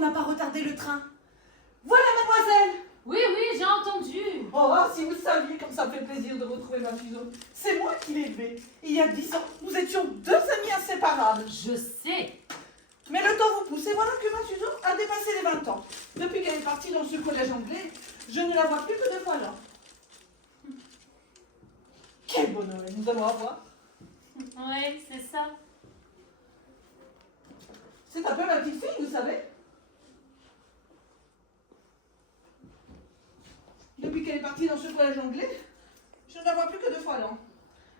n'a pas retardé le train. Voilà, mademoiselle. Oui, oui, j'ai entendu. Oh, si vous saviez comme ça me fait plaisir de retrouver ma fuseau. C'est moi qui l'ai élevée. Il y a 10 ans, nous étions deux amis inséparables. Je sais. Mais le temps vous pousse, et voilà que ma fuseau a dépassé les 20 ans. Depuis qu'elle est partie dans ce collège anglais, je ne la vois plus que 2 fois l'an. Quel bonheur nous allons avoir. Oui, c'est ça. C'est un peu ma petite fille, vous savez. Depuis qu'elle est partie dans ce collège anglais, je ne la vois plus que 2 fois l'an.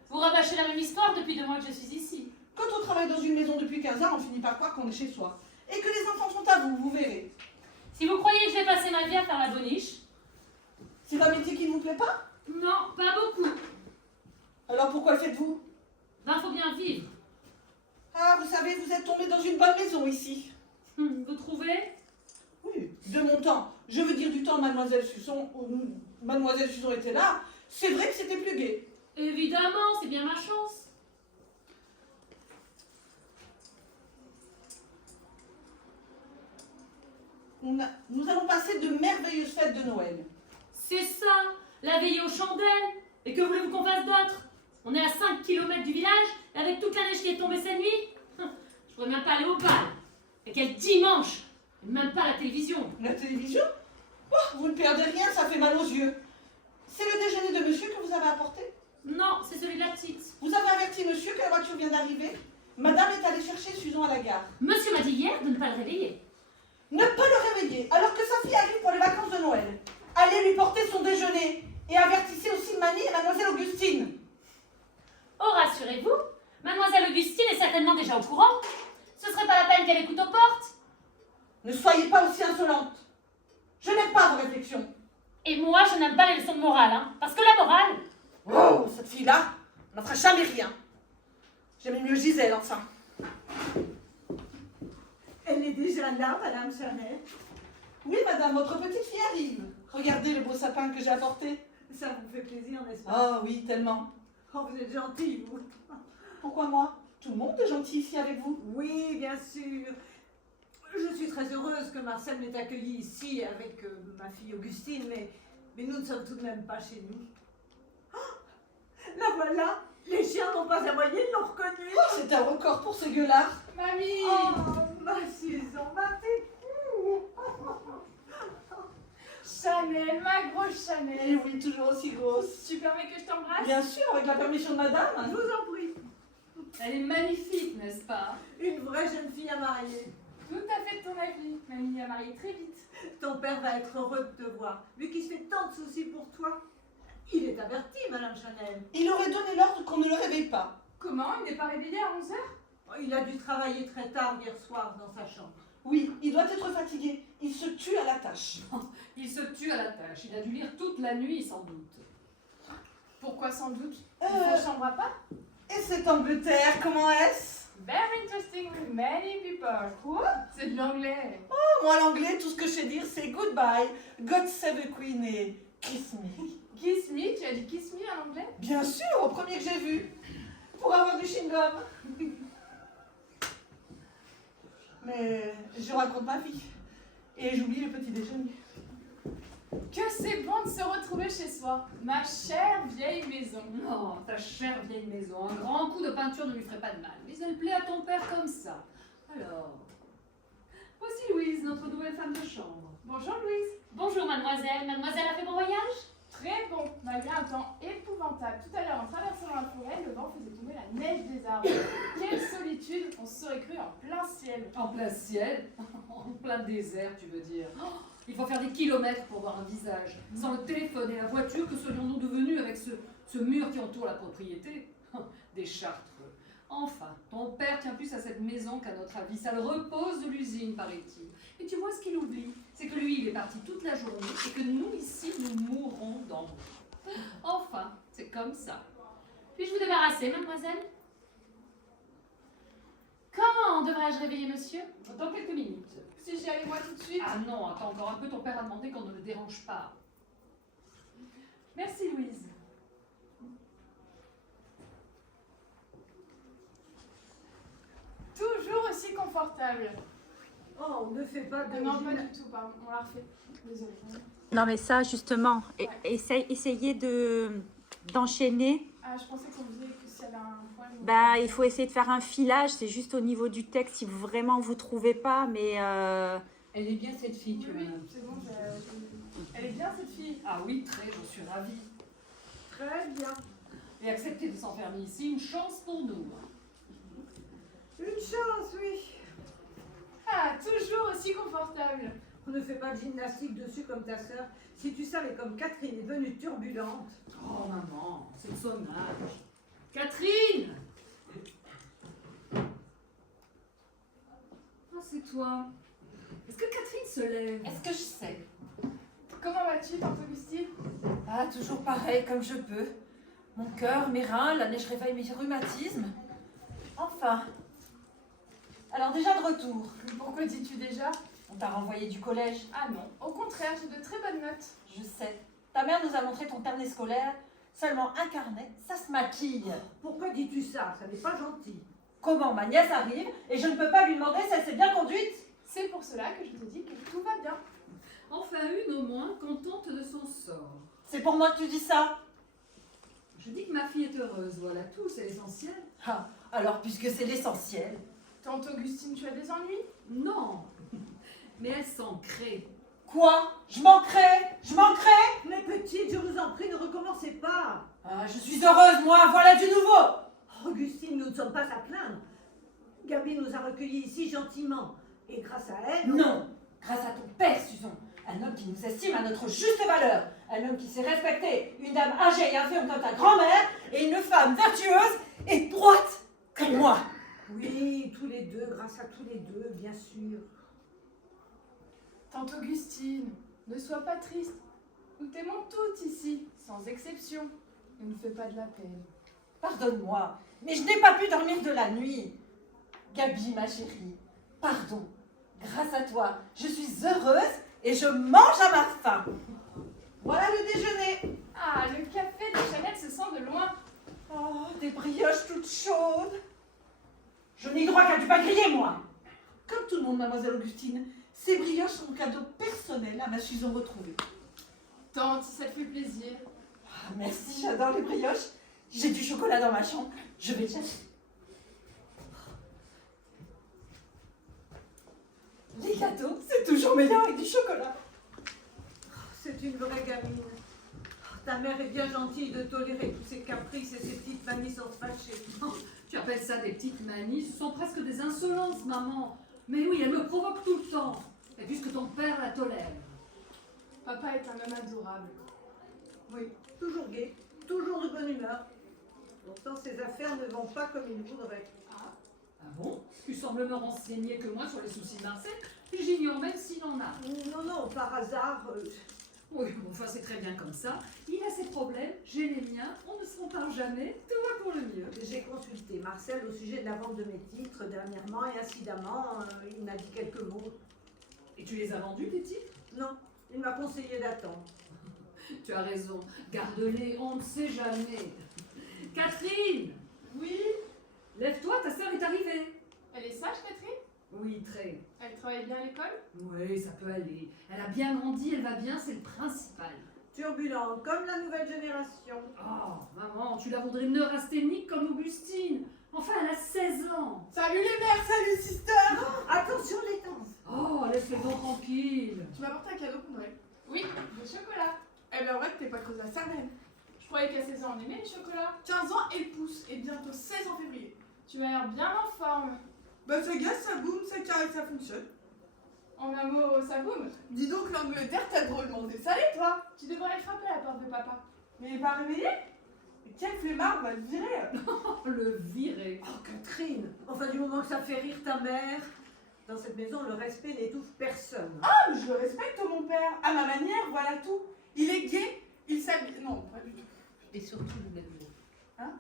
Vous rabâchez la même histoire depuis 2 mois que je suis ici. Quand on travaille dans une maison depuis 15 ans, on finit par croire qu'on est chez soi. Et que les enfants sont à vous, vous verrez. Si vous croyez que je vais passer ma vie à faire la boniche... C'est un métier qui ne vous plaît pas? Non, pas beaucoup. Alors pourquoi le faites-vous? Ben, faut bien vivre. Ah, vous savez, vous êtes tombé dans une bonne maison ici. Vous trouvez? Oui, de mon temps. Je veux dire du temps où Mademoiselle Suson était là. C'est vrai que c'était plus gai. Évidemment, c'est bien ma chance. Nous allons passer de merveilleuses fêtes de Noël. C'est ça, la veillée aux chandelles. Et que voulez-vous qu'on fasse d'autre? On est à 5 km du village, et avec toute la neige qui est tombée cette nuit, je pourrais même pas aller au bal. Et quel dimanche! Même pas la télévision. La télévision? Oh, vous ne perdez rien, ça fait mal aux yeux. C'est le déjeuner de monsieur que vous avez apporté? Non, c'est celui de la petite. Vous avez averti monsieur que la voiture vient d'arriver? Madame est allée chercher Susan à la gare. Monsieur m'a dit hier de ne pas le réveiller. Ne pas le réveiller alors que sa fille arrive pour les vacances de Noël. Allez lui porter son déjeuner et avertissez aussi Manie et mademoiselle Augustine. Oh, rassurez-vous, mademoiselle Augustine est certainement déjà au courant. Ce serait pas la peine qu'elle écoute aux portes. Ne soyez pas aussi insolente. Je n'aime pas vos réflexions. Et moi, je n'aime pas les leçons de morale, hein, parce que la morale... Oh, cette fille-là n'en fera jamais rien. J'aimais mieux Gisèle, enfin. Elle est déjà là, Madame Chanel. Oui, madame, votre petite fille arrive. Regardez le beau sapin que j'ai apporté. Ça vous fait plaisir, n'est-ce pas? Ah oui, tellement. Oh, vous êtes gentille, vous. Pourquoi moi? Tout le monde est gentil ici avec vous. Oui, bien sûr. Je suis très heureuse que Marcel m'ait accueillie ici avec ma fille Augustine, mais nous ne sommes tout de même pas chez nous. Ah, la voilà. Les chiens n'ont pas aboyé, ils l'ont reconnue. Oh, c'est un record pour ce gueulard. Mamie! Oh, ma Susan, ma petite. Chanel, ma grosse Chanel. Eh oui, toujours aussi grosse. Tu permets que je t'embrasse? Bien sûr, avec la permission de madame. Je vous en prie. Elle est magnifique, n'est-ce pas? Une vraie jeune fille à marier. Tout à fait de ton avis. Mamie a marié très vite. Ton père va être heureux de te voir, vu qu'il se fait tant de soucis pour toi. Il est averti, Madame Chanel. Il aurait donné l'ordre qu'on ne le réveille pas. Comment? Il n'est pas réveillé à 11h? Il a dû travailler très tard hier soir dans sa chambre. Oui, il doit être fatigué. Il se tue à la tâche. Il se tue à la tâche. Il a dû lire toute la nuit, sans doute. Pourquoi sans doute? Sa chambre à part? Et cette Angleterre, comment est-ce? Very interesting with many people. Quoi? C'est de l'anglais. Oh, moi, l'anglais, tout ce que je sais dire, c'est goodbye, God save the Queen et kiss me. Kiss me? Tu as dit kiss me en anglais? Bien sûr, au premier que j'ai vu. Pour avoir du chewing-gum. Mais je raconte ma vie. Et j'oublie le petit déjeuner. Que c'est bon de se retrouver chez soi. Ma chère vieille maison. Non, ta chère vieille maison, un grand coup de peinture ne lui ferait pas de mal. Mais elle plaît à ton père comme ça. Alors, voici Louise, notre nouvelle femme de chambre. Bonjour Louise. Bonjour, mademoiselle. Mademoiselle a fait bon voyage? Très bon, malgré un temps épouvantable. Tout à l'heure, en traversant la forêt, le vent faisait tomber la neige des arbres. Quelle solitude, on se serait cru en plein ciel. En plein ciel, en plein désert, tu veux dire. Oh, il faut faire des kilomètres pour voir un visage. Sans le téléphone et la voiture, que serions-nous devenus avec ce mur qui entoure la propriété? Des chartreux. Enfin, ton père tient plus à cette maison qu'à notre avis. Ça le repose de l'usine, paraît-il. Et tu vois ce qu'il oublie, c'est que lui, il est parti toute la journée et que nous, ici, nous mourrons d'ennui. Enfin, c'est comme ça. Puis-je vous débarrasser, mademoiselle? Quand devrais-je réveiller monsieur? Dans quelques minutes. Si j'y allais moi tout de suite. Ah non, attends encore un peu, ton père a demandé qu'on ne le dérange pas. Merci Louise. Toujours aussi confortable. Oh, on ne fait pas de Non, pas gymnastique. du tout, pardon. On la refait. Désolée. Non, mais ça, justement, Ouais. essayez d'enchaîner. Ah, je pensais qu'on disait que s'il y avait un problème. Bah, il faut essayer de faire un filage. C'est juste au niveau du texte, si vraiment vous trouvez pas. Mais Elle est bien cette fille, Oui, tu oui, vois. c'est bon. Elle est bien cette fille. Ah oui, très, j'en suis ravie. Très bien. Et accepter de s'enfermer ici, une chance pour nous. Une chance, oui. Ah, toujours aussi confortable. On ne fait pas de gymnastique dessus comme ta sœur. Si tu savais comme Catherine est devenue turbulente. Oh maman, c'est de son âge. Catherine! Ah, c'est toi. Est-ce que Catherine se lève? Est-ce que je sais? Comment vas-tu, tante Augustine? Ah, toujours pareil, comme je peux. Mon cœur, mes reins, la neige réveille mes rhumatismes. Enfin. Alors déjà de retour. Pourquoi dis-tu déjà? On t'a renvoyé du collège. Ah non, au contraire, j'ai de très bonnes notes. Je sais. Ta mère nous a montré ton carnet scolaire. Seulement un carnet, ça se maquille. Pourquoi dis-tu ça? Ça n'est pas gentil. Comment ma nièce arrive et je ne peux pas lui demander si elle s'est bien conduite? C'est pour cela que je te dis que tout va bien. Enfin une au moins, contente de son sort. C'est pour moi que tu dis ça? Je dis que ma fille est heureuse, voilà tout, c'est l'essentiel. Ah, alors puisque c'est l'essentiel. Tante Augustine, tu as des ennuis? Non, mais elle s'en crée. Quoi? Je manquerai? Je manquerai? Mais petite, je vous en prie, ne recommencez pas. Ah, je suis heureuse, moi, voilà du nouveau. Augustine, nous ne sommes pas à plaindre. Gabi nous a recueillis ici gentiment. Et grâce à elle... Non, grâce à ton père, Susan. Un homme qui nous estime à notre juste valeur. Un homme qui sait respecter une dame âgée et infirme comme ta grand-mère et une femme vertueuse et droite comme moi. Oui, tous les deux, grâce à tous les deux, bien sûr. Tante Augustine, ne sois pas triste. Nous t'aimons toutes ici, sans exception. Ne nous fais pas de la peine. Pardonne-moi, mais je n'ai pas pu dormir de la nuit. Gabi, ma chérie, pardon. Grâce à toi, je suis heureuse et je mange à ma faim. Voilà le déjeuner. Ah, le café de Chanel se sent de loin. Oh, des brioches toutes chaudes. Je n'ai droit qu'à du pain grillé, moi. Comme tout le monde, mademoiselle Augustine, ces brioches sont cadeau personnel à ma Susan retrouvée. Tante, ça te fait plaisir. Ah, merci, j'adore les brioches. J'ai du chocolat dans ma chambre. Je vais le chercher. Les gâteaux, c'est toujours meilleur avec du chocolat. C'est une vraie gamine. Ta mère est bien gentille de tolérer tous ses caprices et ses petites manies sans se fâcher. Tu appelles ça des petites manies? Ce sont presque des insolences, maman. Mais oui, elle me provoque tout le temps. Et puisque ton père la tolère. Papa est un homme adorable. Oui, toujours gai, toujours de bonne humeur. Pourtant, ses affaires ne vont pas comme il voudrait. Ah bon? Tu sembles me renseigner que moi sur les soucis de Marcel. J'ignore même s'il en a. Non, non, par hasard. Oui, bon, enfin c'est très bien comme ça. Il a ses problèmes, j'ai les miens, on ne se compare jamais, tout va pour le mieux. J'ai consulté Marcel au sujet de la vente de mes titres dernièrement et incidemment, il m'a dit quelques mots. Et tu les as vendus, tes titres? Non, il m'a conseillé d'attendre. Tu as raison, garde-les, on ne sait jamais. Catherine! Oui? Lève-toi, ta sœur est arrivée. Elle est sage, Catherine? Oui, très. Elle travaille bien à l'école? Oui, ça peut aller. Elle a bien grandi, elle va bien, c'est le principal. Turbulente, comme la nouvelle génération. Oh, maman, tu la voudrais neurasthénique comme Augustine. Enfin, elle a 16 ans. Salut les mères, salut sister! Attention les temps. Oh, laisse-les donc tranquilles. Tu m'as apporté un cadeau pour Noël? Oui, du chocolat. Eh ben ouais, t'es pas creuse la cervelle. Je croyais qu'à 16 ans on aimait les chocolats. 15 ans et pousse, et bientôt 16 en février. Tu m'as l'air bien en forme. Bah ça gaze, ça boum, ça carré, ça fonctionne. En un mot, ça boum. Dis donc l'Angleterre t'a drôlement dessalé toi. Tu devrais frapper à la porte de papa. Mais il est pas réveillé? Mais quel flemmard, on va le virer. Oh, le virer. Oh Catherine, enfin du moment que ça fait rire ta mère. Dans cette maison, le respect n'étouffe personne. Ah mais je le respecte mon père, à ma manière, voilà tout. Il est gay, il s'habille... Non, pas du tout. Et surtout, je l'admire. Hein?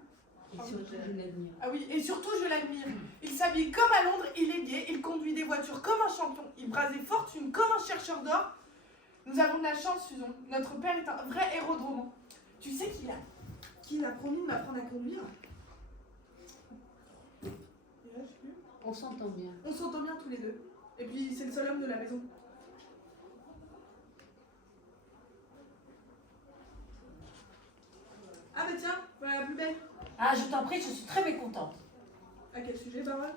Et surtout, je l'admire. Ah oui, et surtout je l'admire. Il s'habille comme à Londres, il est gay, il conduit des voitures comme un champion, il brasse des fortunes comme un chercheur d'or. Nous avons de la chance, Susan. Notre père est un vrai héros de roman. Tu sais qu'il a promis de m'apprendre à conduire. Et là, je sais plus. On s'entend bien. On s'entend bien tous les deux. Et puis, c'est le seul homme de la maison. Ah bah tiens, voilà la plus belle. Ah, je t'en prie, je suis très mécontente. À quel sujet, Parole?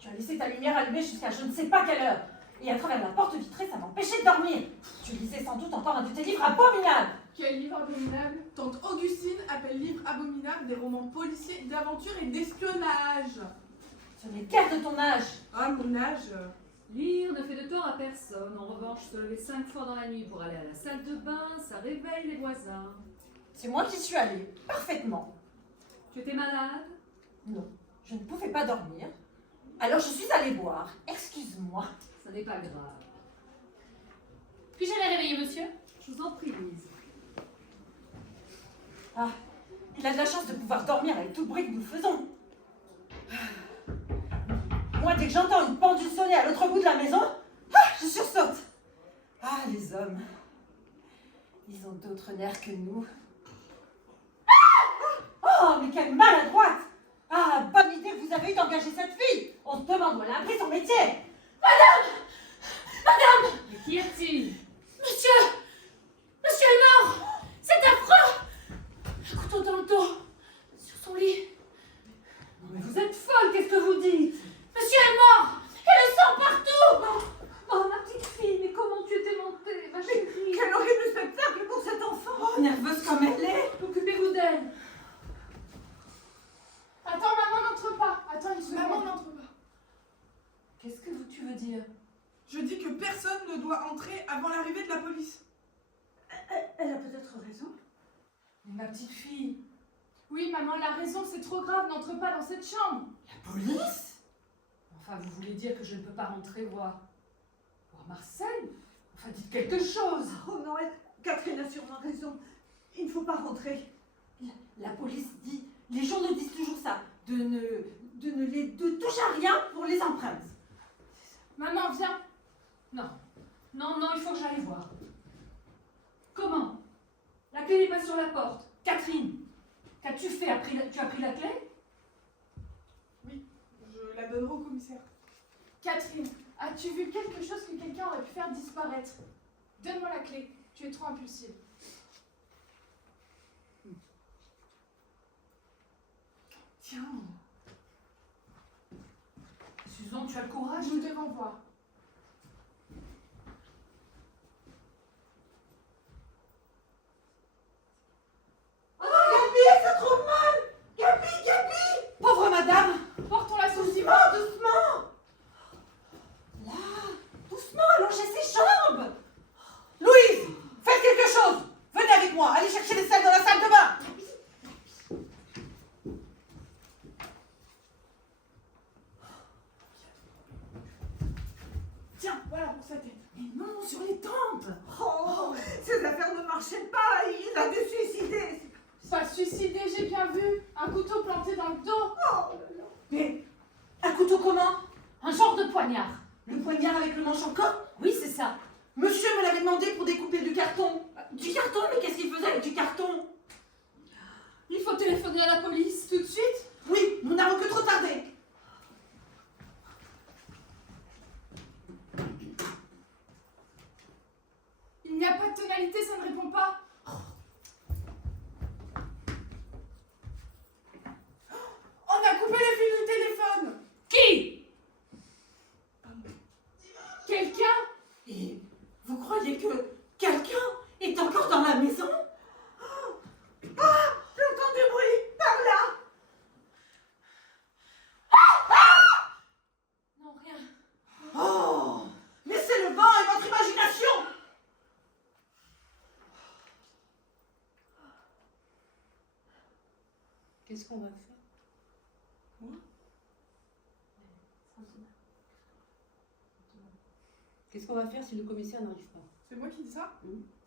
Tu as laissé ta lumière allumée jusqu'à je ne sais pas quelle heure. Et à travers la porte vitrée, ça m'empêchait de dormir. Tu lisais sans doute encore un de tes livres abominables. Quel livre abominable? Tante Augustine appelle livre abominable des romans policiers, d'aventure et d'espionnage. Ce n'est guère de ton âge. Ah, mon âge. Lire ne fait de tort à personne. En revanche, se lever 5 fois dans la nuit pour aller à la salle de bain, ça réveille les voisins. C'est moi qui suis allée, parfaitement. Tu étais malade? Non, je ne pouvais pas dormir. Alors je suis allée boire. Excuse-moi. Ça n'est pas grave. Puis-je aller réveiller monsieur? Je vous en prie, Louise. Ah, il a de la chance de pouvoir dormir avec tout le bruit que nous faisons. Moi, dès que j'entends une pendule sonner à l'autre bout de la maison, je sursaute. Ah, les hommes. Ils ont d'autres nerfs que nous. Oh, mais quelle maladroite! Ah, bonne idée que vous avez eue d'engager cette fille! On se demande où elle a appris son métier! Mais qu'y a-t-il? Monsieur est mort! C'est affreux! Un couteau dans le dos, sur son lit. Non, mais vous êtes folle, qu'est-ce que vous dites? Monsieur est mort! Et le sang partout! Oh, ma petite fille, mais comment tu étais montée, ma chérie? Quel horrible spectacle pour cet enfant! Oh, nerveuse comme elle est! Occupez-vous d'elle. Attends, maman n'entre pas. Attends une seconde. Maman n'entre pas. Qu'est-ce que tu veux dire? Je dis que personne ne doit entrer avant l'arrivée de la police. Elle a peut-être raison. Mais ma petite fille. Oui, maman, elle a raison, c'est trop grave, n'entre pas dans cette chambre. La police? Enfin, vous voulez dire que je ne peux pas rentrer voir Marcel? Enfin, dites quelque chose. Oh non, Catherine a sûrement raison. Il ne faut pas rentrer. La police dit, les journaux disent toujours ça, de toucher à rien pour les empreintes. Maman, viens. Non, il faut que j'aille voir. Comment? La clé n'est pas sur la porte. Catherine, qu'as-tu fait? Tu as pris la clé? Je la donnerai au commissaire. Catherine, as-tu vu quelque chose que quelqu'un aurait pu faire disparaître? Donne-moi la clé, tu es trop impulsive. Tiens. Susan, tu as le courage? Nous devons voir. Gabi, ça trouve mal! Gabi! Pauvre madame! Portons-la sous le divan. Doucement! Là, doucement, allongez ses jambes! Louise, faites quelque chose! Venez avec moi, allez chercher les selles dans la salle de bain! Tiens, voilà pour sa tête. Mais non, sur les tempes! Oh, ces affaires ne marchaient pas. Il a dû suicider. Pas suicidé, j'ai bien vu. Un couteau planté dans le dos. Mais un couteau comment? Un genre de poignard. Le poignard avec le manche encore? Oui, c'est ça. Monsieur me l'avait demandé pour découper du carton. Du carton? Mais qu'est-ce qu'il faisait avec du carton? Il faut téléphoner à la police. Tout de suite. Oui, nous n'avons que trop tardé. Il n'y a pas de tonalité, ça ne répond pas. On a coupé les fils du téléphone. Qui? Quelqu'un? Et vous croyez que quelqu'un est encore dans la maison? J'entends du bruit. Par là. Non, rien. Oh! Mais c'est le vent et votre imagination! Qu'est-ce qu'on va faire? Moi? Qu'est-ce qu'on va faire si le commissaire n'arrive pas? C'est moi qui dis ça?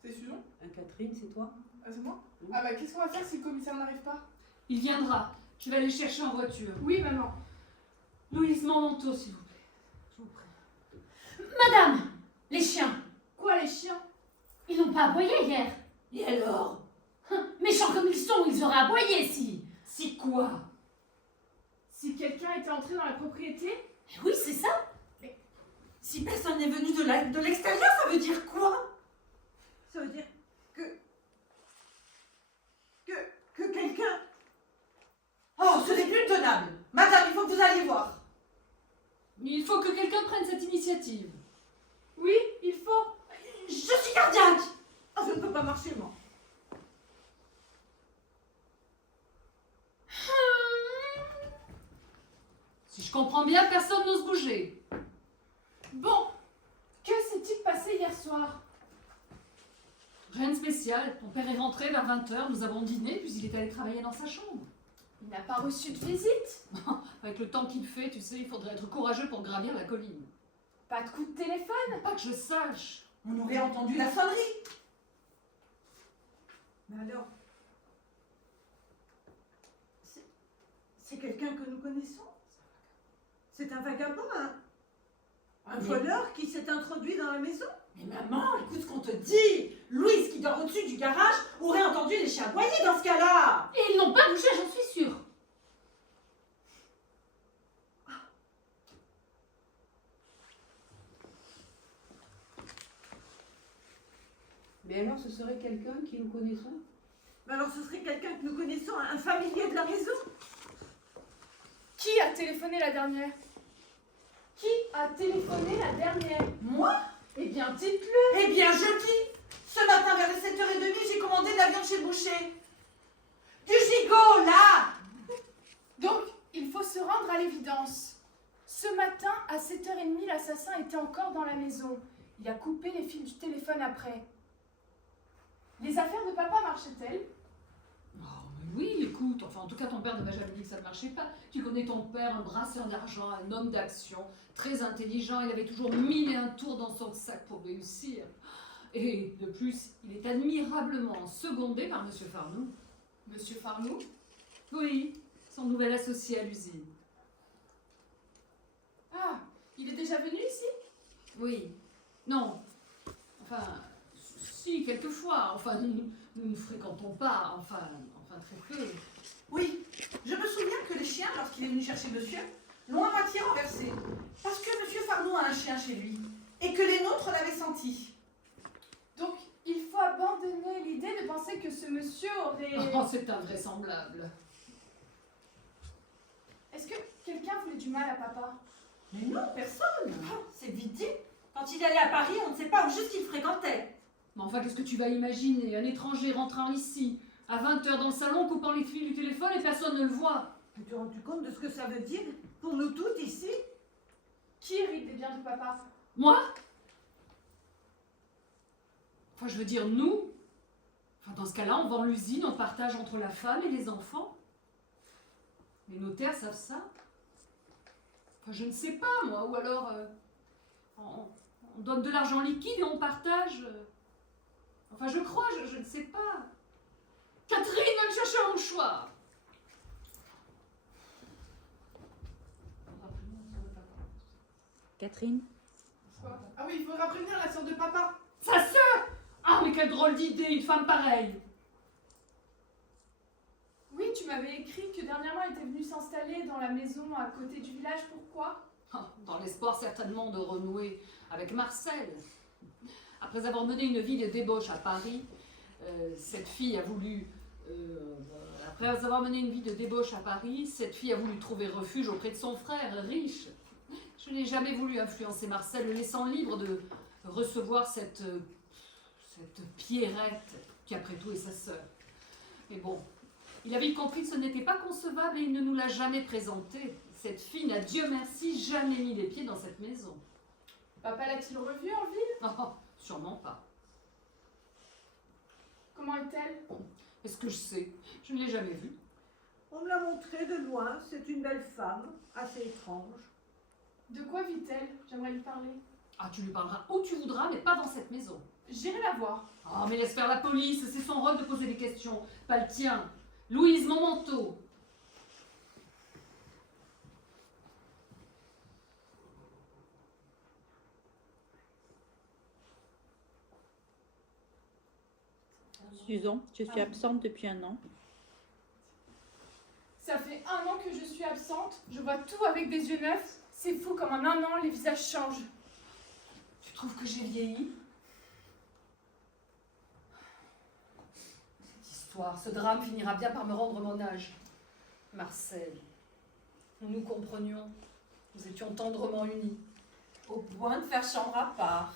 C'est Susan? Catherine, c'est toi? Ah, c'est moi? Oui. Ah bah qu'est-ce qu'on va faire si le commissaire n'arrive pas? Il viendra. Je vais aller le chercher en voiture. Oui, maman. Louise, mon manteau, s'il vous plaît. Je vous prie. Madame, les chiens, Quoi, les chiens? ils n'ont pas aboyé hier. Et alors? Méchants comme ils sont, ils auraient aboyé si. Si quoi? Si quelqu'un était entré dans la propriété? Oui, c'est ça. Si personne n'est venu de l'extérieur, ça veut dire quoi? Ça veut dire que quelqu'un... Oh, ce n'est plus tenable. Madame, il faut que vous alliez voir. Il faut que quelqu'un prenne cette initiative. Oui, il faut. Je suis cardiaque. Oh, je ne peux pas marcher, moi. Si je comprends bien, personne n'ose bouger. Bon, que s'est-il passé hier soir? Rien de spécial. Ton père est rentré vers 20h, nous avons dîné, puis il est allé travailler dans sa chambre. Il n'a pas reçu de visite? Avec le temps qu'il fait, tu sais, il faudrait être courageux pour gravir la colline. Pas de coup de téléphone? Pas que je sache. On aurait entendu la sonnerie. Mais alors... C'est quelqu'un que nous connaissons? C'est un vagabond, un voleur qui s'est introduit dans la maison? Mais maman, écoute ce qu'on te dit. Louise, qui dort au-dessus du garage, aurait entendu les chiens aboyer dans ce cas-là. Et ils n'ont pas bougé, j'en suis sûre. Mais alors, ce serait quelqu'un qui nous connaissons? Mais alors ce serait quelqu'un que nous connaissons, un familier de la maison? Qui a téléphoné la dernière? Qui a téléphoné la dernière? Moi? Eh bien, dites-le! Eh bien, je dis. Ce matin, vers les 7h30, j'ai commandé de la viande chez le boucher. Du gigot, là. Donc, il faut se rendre à l'évidence. Ce matin, à 7h30, l'assassin était encore dans la maison. Il a coupé les fils du téléphone après. Les affaires de papa marchaient-elles? Oh, mais oui, écoute, enfin en tout cas ton père ne m'a jamais dit que ça ne marchait pas. Tu connais ton père, un brasseur d'argent, un homme d'action, très intelligent, il avait toujours 1001 tours dans son sac pour réussir. Et de plus, il est admirablement secondé par Monsieur Farnoux. Monsieur Farnoux? Oui, son nouvel associé à l'usine. Ah, il est déjà venu ici? Oui, non, enfin, si, quelquefois, enfin, nous ne fréquentons pas, enfin très peu. Oui, je me souviens que les chiens, lorsqu'il est venu chercher monsieur, l'ont à moitié renversé. Parce que monsieur Farnoux a un chien chez lui. Et que les nôtres l'avaient senti. Donc, il faut abandonner l'idée de penser que ce monsieur aurait... Oh, c'est invraisemblable. Est-ce que quelqu'un voulait du mal à papa? Mais non, personne. C'est vite dit. Quand il allait à Paris, on ne sait pas où juste qu'il fréquentait. Mais enfin, qu'est-ce que tu vas imaginer? Un étranger rentrant ici, à 20h dans le salon, coupant les fils du téléphone et personne ne le voit. Tu te rends compte de ce que ça veut dire pour nous toutes ici? Qui hérite des biens de papa? Moi? Enfin, je veux dire, nous. Enfin, dans ce cas-là, on vend l'usine, on partage entre la femme et les enfants. Les notaires savent ça. Enfin, je ne sais pas, moi. Ou alors, on donne de l'argent liquide et on partage. Enfin, je crois, je ne sais pas. Catherine va me chercher un mouchoir. Catherine? Ah oui, il faudra prévenir la sœur de papa. Sa sœur! Ah, mais quelle drôle d'idée, une femme pareille. Oui, tu m'avais écrit que dernièrement elle était venue s'installer dans la maison à côté du village. Pourquoi? Dans l'espoir certainement de renouer avec Marcel. Après avoir mené une vie de débauche à Paris, cette fille a voulu trouver refuge auprès de son frère, riche. Je n'ai jamais voulu influencer Marcel, le laissant libre de recevoir cette Pierrette, qui après tout est sa sœur. Mais bon, il a vite compris que ce n'était pas concevable et il ne nous l'a jamais présentée. Cette fille n'a, Dieu merci, jamais mis les pieds dans cette maison. Papa l'a-t-il revue en ville? Oh, sûrement pas. Comment est-elle? Est-ce que je sais? Je ne l'ai jamais vue. On me l'a montrée de loin, c'est une belle femme, assez étrange. De quoi vit-elle? J'aimerais lui parler. Ah, tu lui parleras où tu voudras, mais pas dans cette maison. J'irai la voir. Oh, mais laisse faire la police, c'est son rôle de poser des questions, pas le tien. Louise, mon manteau. Susan, je suis absente depuis un an. Ça fait 1 an que je suis absente. Je vois tout avec des yeux neufs. C'est fou comme en 1 an, les visages changent. Tu trouves que j'ai vieilli? Cette histoire, ce drame finira bien par me rendre mon âge. Marcel, nous nous comprenions. Nous étions tendrement unis. Au point de faire chambre à part.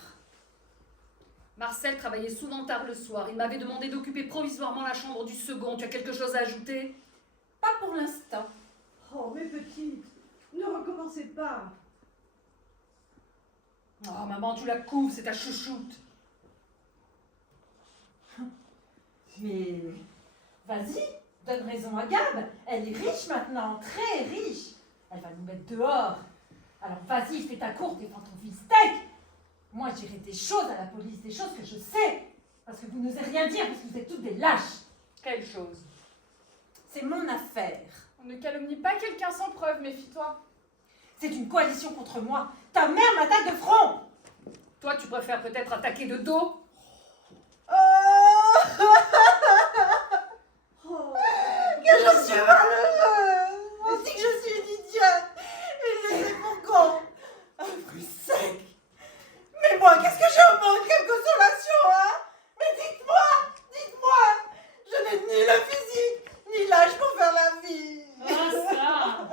Marcel travaillait souvent tard le soir. Il m'avait demandé d'occuper provisoirement la chambre du second. Tu as quelque chose à ajouter? Pas pour l'instant. Oh, mes petites, ne recommencez pas. Oh, maman, tu la couves, c'est ta chouchoute. Mais vas-y, donne raison à Gab. Elle est riche maintenant, très riche. Elle va nous mettre dehors. Alors vas-y, fais ta cour, défends ton fils steak. Moi, je dirai des choses à la police, des choses que je sais. Parce que vous n'osez rien dire, parce que vous êtes toutes des lâches. Quelle chose? C'est mon affaire. On ne calomnie pas quelqu'un sans preuve, méfie-toi. C'est une coalition contre moi. Ta mère m'attaque de front. Toi, tu préfères peut-être attaquer de dos? Que je suis malheureuse. On dit que je suis une idiote. Et je sais pourquoi. Un fruit sec. Mais moi, qu'est-ce que j'ai au monde comme consolation, hein? Mais dites-moi. Je n'ai ni le physique, ni l'âge pour faire la vie. Ah, ça!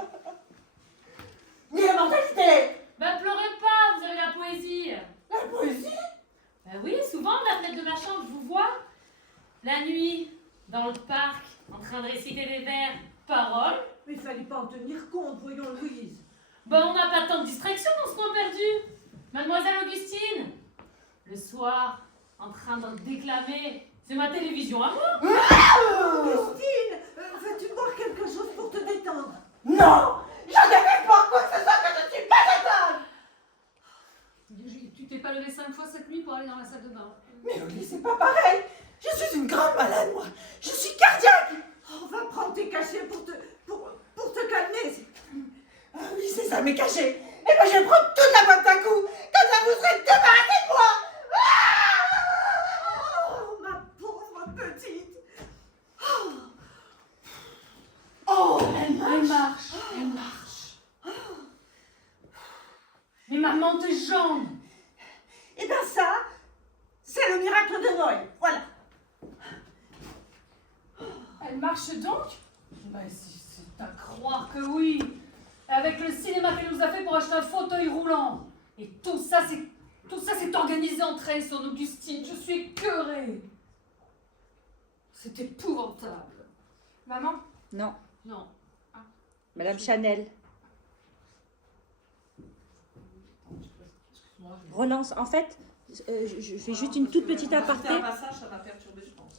Ni la mentalité. Bah, pleurez pas, vous avez la poésie. La poésie. Bah oui, souvent, de la fenêtre de ma chambre, je vous vois. La nuit, dans le parc, en train de réciter des vers, paroles. Mais il fallait pas en tenir compte, voyons Louise. Bah, on n'a pas tant de distraction dans ce coin perdu. Mademoiselle Augustine, le soir, en train de déclamer, c'est ma télévision à moi. Augustine, veux-tu boire quelque chose pour te détendre? Non. Je ne vais pas quoi que ce soit que je suis pas à table. Tu t'es pas levé 5 fois cette nuit pour aller dans la salle de bain? Mais Oli, c'est pas pareil. Je suis une grande malade, moi. Je suis cardiaque. On va prendre tes cachets pour te calmer. Ah oui, c'est ça, mes cachets. Et moi, je vais prendre toute la boîte d'un coup. Comme ça, vous serez débarrassés de moi. Oh, ma pauvre petite. Oh, elle marche. Mais maman, tes jambes! Eh bien ça, c'est le miracle de Noël. Voilà. Elle marche donc? Bah, c'est à croire que oui. Avec le cinéma qu'elle nous a fait pour acheter un fauteuil roulant. Et tout ça, c'est organisé entre elle et son Augustine. Je suis écœurée. C'est épouvantable. Maman? Non, Non. Madame Chanel. Excuse-moi. Relance. En fait, je fais juste une toute petite aparté. Un passage, ça m'a perturbé, je pense.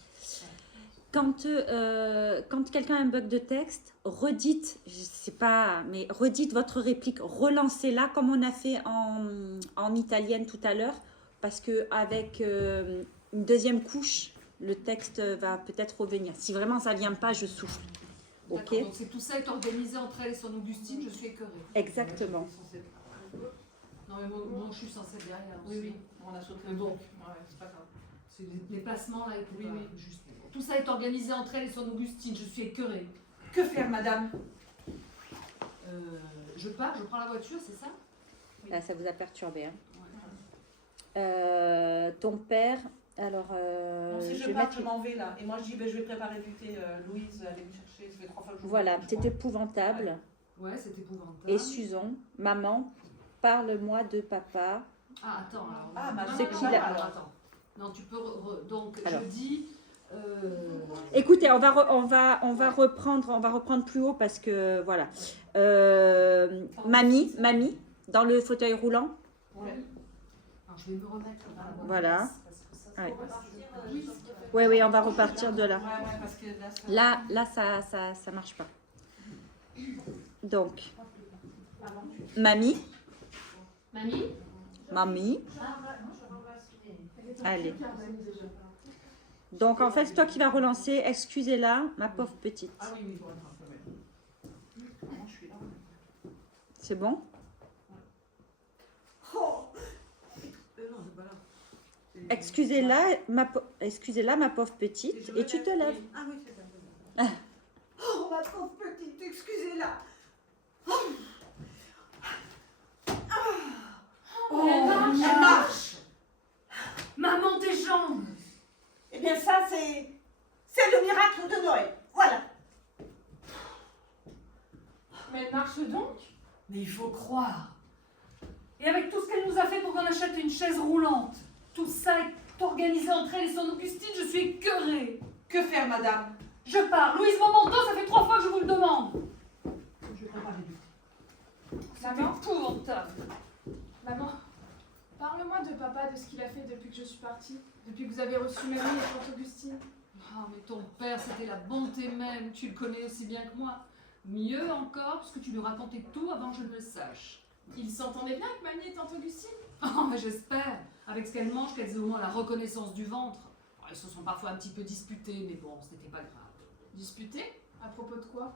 Quand quelqu'un a un bug de texte, redites, je sais pas, mais redites votre réplique, relancez-la comme on a fait en italienne tout à l'heure, parce que avec une deuxième couche, le texte va peut-être revenir. Si vraiment ça vient pas, je souffle. Ok. D'accord, donc tout ça est organisé entre elle et son Augustine, je suis écœurée. Exactement. Non mais moi je suis censée être derrière aussi. Oui, on a sauté Mais le bon. truc. Ouais, c'est pas grave. C'est les placements là, étaient Oui, pas oui. juste. Tout ça est organisé entre elle et son Augustine, je suis écœurée. Que faire, madame? Je pars, je prends la voiture, c'est ça? Là, ça vous a perturbé. Hein. Ton père, alors. Non, si je je vais pars, mettre- je m'en vais là. Et moi, je dis, ben, je vais préparer du thé. Louise, allez me chercher. Ça fait 3 fois que je vous Voilà, vois, je c'est crois. épouvantable. Ouais, c'est épouvantable. Et Susan, maman, parle-moi de papa. Ah, attends, alors. Ah, ma C'est mère, qu'il a- alors. Attends. Non, tu peux. Donc, Alors. je dis. Écoutez, on va reprendre plus haut parce que voilà. Mamie, dans le fauteuil roulant. Ouais. Alors, je vais me remettre dans la bonne Voilà. place, parce que ça, Ouais. Oui. Oui, on va repartir de là. Ouais, parce que là, ça... Là, ça marche pas. Donc, mamie. Allez. Donc, en fait, c'est toi qui vas relancer. Excusez-la, ma pauvre petite. Ah oui, oui, bon, attends, quand même. Comment je suis là? C'est bon? Oh. Non, c'est pas là. Excusez-la, ma pauvre petite. Et tu te lèves. Ah oui, c'est ça. Oh, ma pauvre petite, excusez-la. Oh, elle marche. c'est le miracle de Noël. Voilà. Mais elle marche donc? Mais il faut croire. Et avec tout ce qu'elle nous a fait pour qu'on achète une chaise roulante, tout ça est organisé entre elle et son Augustine, je suis écœurée. Que faire, madame? Je pars. Louise Momento, ça fait 3 fois que je vous le demande. Je vais préparer du thé. C'est Maman? épouvantable. Maman, parle-moi de papa, de ce qu'il a fait depuis que je suis partie, depuis que vous avez reçu mamie et tante Augustine. Ah, mais ton père, c'était la bonté même. Tu le connais aussi bien que moi. Mieux encore, parce que tu lui racontais tout avant que je ne le sache. Il s'entendait bien avec mamie et tante Augustine? Oh, mais j'espère. Avec ce qu'elle mange, qu'elles aient au moins la reconnaissance du ventre. Oh, ils se sont parfois un petit peu disputés, mais bon, ce n'était pas grave. Disputés? À propos de quoi?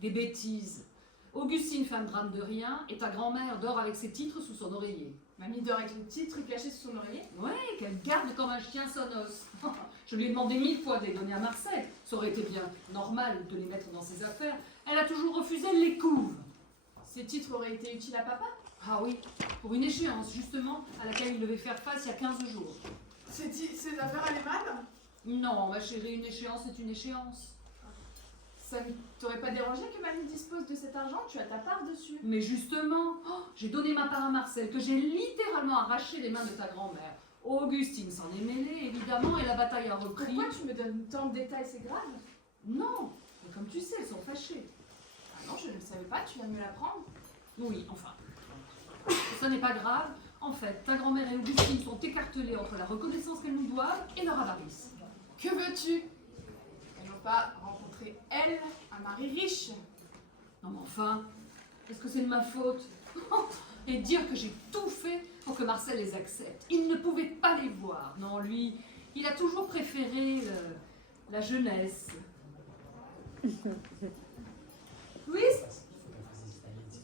Des bêtises. Augustine fait un drame de rien, et ta grand-mère dort avec ses titres sous son oreiller. Mamie dort avec le titre caché sous son oreiller? Ouais, qu'elle garde comme un chien son os. Je lui ai demandé 1000 fois de les donner à Marcel. Ça aurait été bien normal de les mettre dans ses affaires. Elle a toujours refusé, elle les couvre. Ces titres auraient été utiles à papa? Ah oui, pour une échéance, justement, à laquelle il devait faire face il y a 15 jours. Ces affaires allaient mal? Non, ma chérie, une échéance est une échéance. Ça ne t'aurait pas dérangé que mamie dispose de cet argent? Tu as ta part dessus. Mais justement, j'ai donné ma part à Marcel, que j'ai littéralement arraché des mains de ta grand-mère. Augustine s'en est mêlée, évidemment, et la bataille a repris. Pourquoi tu me donnes tant de détails? C'est grave. Non, mais comme tu sais, elles sont fâchées. Ah non, je ne le savais pas, tu viens de me l'apprendre. Oui, enfin. Ça n'est pas grave. En fait, ta grand-mère et Augustine sont écartelées entre la reconnaissance qu'elles nous doivent et leur avarice. Que veux-tu? Elles n'ont pas rencontré, elle, un mari riche. Non mais enfin, est-ce que c'est de ma faute? Et dire que j'ai tout fait pour que Marcel les accepte. Il ne pouvait pas les voir. Non, lui, il a toujours préféré la jeunesse. Louise?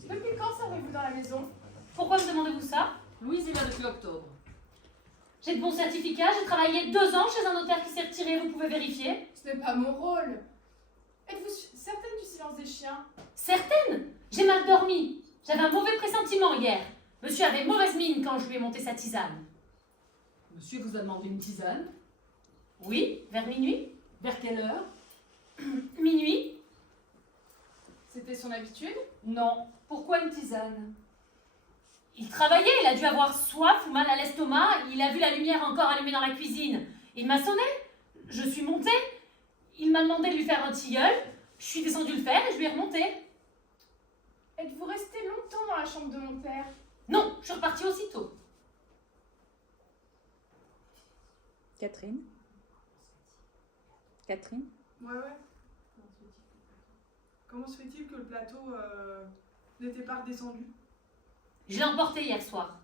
Depuis quand servez-vous dans la maison? Pourquoi me demandez-vous ça? Louise est là depuis octobre. J'ai de bons certificats, j'ai travaillé 2 ans chez un notaire qui s'est retiré, vous pouvez vérifier. Ce n'est pas mon rôle. Êtes-vous certaine du silence des chiens? Certaine? J'ai mal dormi. J'avais un mauvais pressentiment hier. Monsieur avait mauvaise mine quand je lui ai monté sa tisane. Monsieur vous a demandé une tisane. Oui, vers minuit. Vers quelle heure? Minuit? C'était son habitude? Non. Pourquoi une tisane? Il travaillait, il a dû avoir soif ou mal à l'estomac. Il a vu la lumière encore allumée dans la cuisine. Il m'a sonné. Je suis montée. Il m'a demandé de lui faire un tilleul. Je suis descendue le faire et je lui ai remonté. Êtes-vous resté longtemps dans la chambre de mon père? Non, je suis repartie aussitôt. Catherine? Catherine? Ouais. Comment se fait-il que le plateau n'était pas redescendu? Je l'ai emporté hier soir.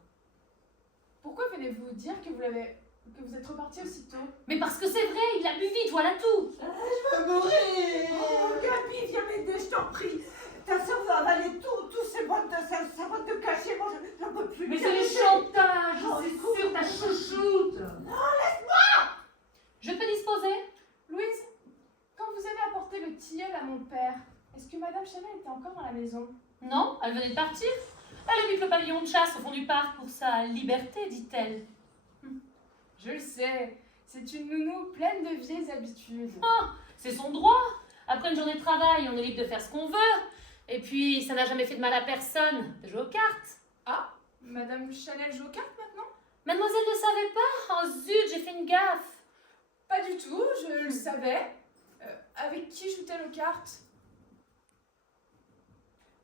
Pourquoi venez-vous dire que vous êtes reparti aussitôt? Mais parce que c'est vrai, il a bu vite, voilà tout. Je veux mourir. Oh, Gabi, viens m'aider, je t'en prie. Ta soeur va avaler tous ces boîtes de sel, sa boîte de cachet. Moi, je n'en peux plus. Mais c'est le chantage, Oh, c'est écoute. sûr, ta chouchoute. Je peux disposer? Louise, quand vous avez apporté le tilleul à mon père, est-ce que Madame Chanel était encore dans la maison? Non, elle venait de partir. Elle habite le pavillon de chasse au fond du parc pour sa liberté, dit-elle. Je le sais, c'est une nounou pleine de vieilles habitudes. C'est son droit. Après une journée de travail, on est libre de faire ce qu'on veut. Et puis, ça n'a jamais fait de mal à personne de jouer aux cartes. Ah, Madame Chanel joue aux cartes maintenant? Mademoiselle ne savait pas. Oh zut, j'ai fait une gaffe. Pas du tout, je le savais. Avec qui joue-t-elle aux cartes?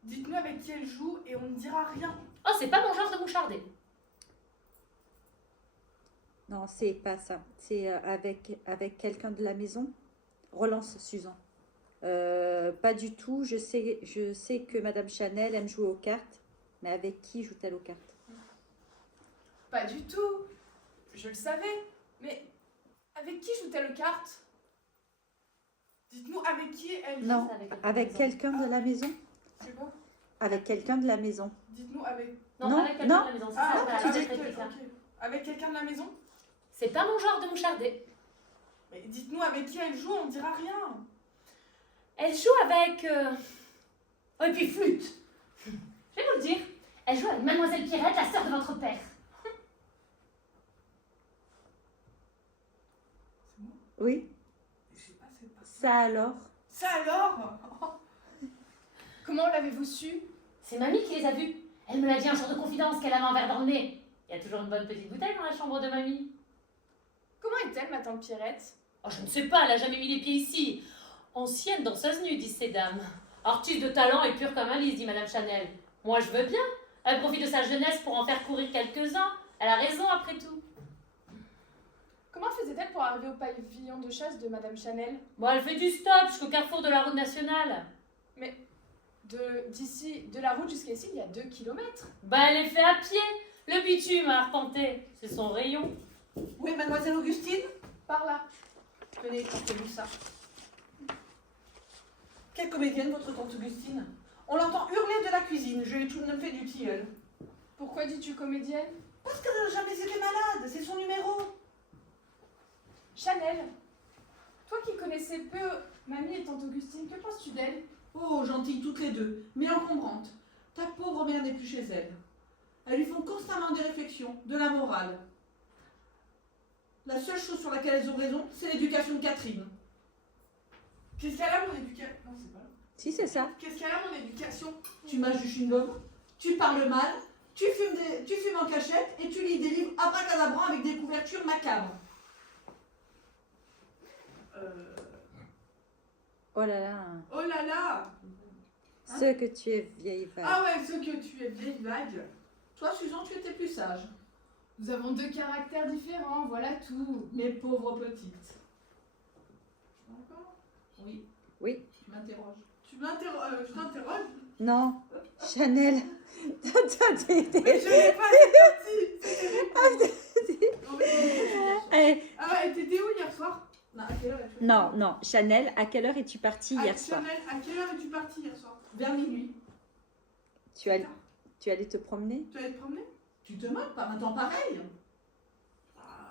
Dites-nous avec qui elle joue et on ne dira rien. Oh, c'est pas mon genre de moucharder. Non, c'est pas ça. C'est avec quelqu'un de la maison. Relance Susan. Pas du tout. Je sais que Madame Chanel aime jouer aux cartes. Mais avec qui joue-t-elle aux cartes? Pas du tout. Je le savais. Mais avec qui joue-t-elle aux cartes? Dites-nous avec qui elle joue. Non, avec quelqu'un de la maison. C'est quoi? Avec quelqu'un de la maison. Dites-nous avec... Non, avec quelqu'un non. de la maison. C'est Ah, ça, voilà, avec, cette réplique-là. ok. Avec quelqu'un de la maison? C'est pas mon genre de moucharder. Mais dites-nous avec qui elle joue, on ne dira rien. Elle joue avec... Oh, et puis flûte. Je vais vous le dire. Elle joue avec Mademoiselle Pierrette, la sœur de votre père. Oui, Je sais pas, c'est pas ça. ça alors? Ça alors? Comment l'avez-vous su? C'est mamie qui les a vus. Elle me l'a dit un jour de confidence qu'elle avait un verre dans le nez. Il y a toujours une bonne petite bouteille dans la chambre de mamie. Comment est-elle, ma tante Pierrette? Oh, je ne sais pas, elle a jamais mis les pieds ici. Ancienne danseuse nue, disent ces dames. Artiste de talent et pure comme un lys, dit Madame Chanel. Moi, je veux bien. Elle profite de sa jeunesse pour en faire courir quelques-uns. Elle a raison, après tout. Comment faisait-elle pour arriver au pavillon de chasse de Madame Chanel? Bon, elle fait du stop jusqu'au carrefour de la route nationale. De la route jusqu'à ici, il y a 2 kilomètres. Bah, elle est fait à pied. Le bitume à arpenter, c'est son rayon. Où est mademoiselle Augustine? Par là. Tenez, portez-vous ça. Quelle comédienne, votre tante Augustine? On l'entend hurler de la cuisine. Je lui ai tout de même fait du tilleul. Pourquoi dis-tu comédienne? Parce qu'elle n'a jamais été malade. C'est son numéro. Chanel, toi qui connaissais peu mamie et tante Augustine, que penses-tu d'elle? Oh, gentilles toutes les deux, mais encombrantes. Ta pauvre mère n'est plus chez elle. Elles lui font constamment des réflexions, de la morale. La seule chose sur laquelle elles ont raison, c'est l'éducation de Catherine. Qu'est-ce qu'elle a mon éducation? Non, c'est pas là. Si, c'est ça. Qu'est-ce qu'elle a mon éducation? Tu mâches du chewing-gum, tu parles mal, tu fumes en cachette et tu lis des livres abracadabrants avec des couvertures macabres. Oh là là. Oh là là! Ce que tu es vieille vague. Ah ouais, ce que tu es vieille vague. Toi, Susan, tu étais plus sage. Nous avons 2 caractères différents, voilà tout. Mes pauvres petites. Encore? Oui. Oui. Tu m'interroges. Je t'interroge? Non, Chanel. Je l'ai pas, c'est parti! Eh, Ah ouais, t'étais où hier soir? Non, à quelle heure es-tu? non, non, Chanel, à quelle heure es-tu partie hier soir? Chanel, à quelle heure es-tu partie hier soir? Vers minuit. Tu allais te promener? Tu allais te promener? Tu te moques par un temps pareil?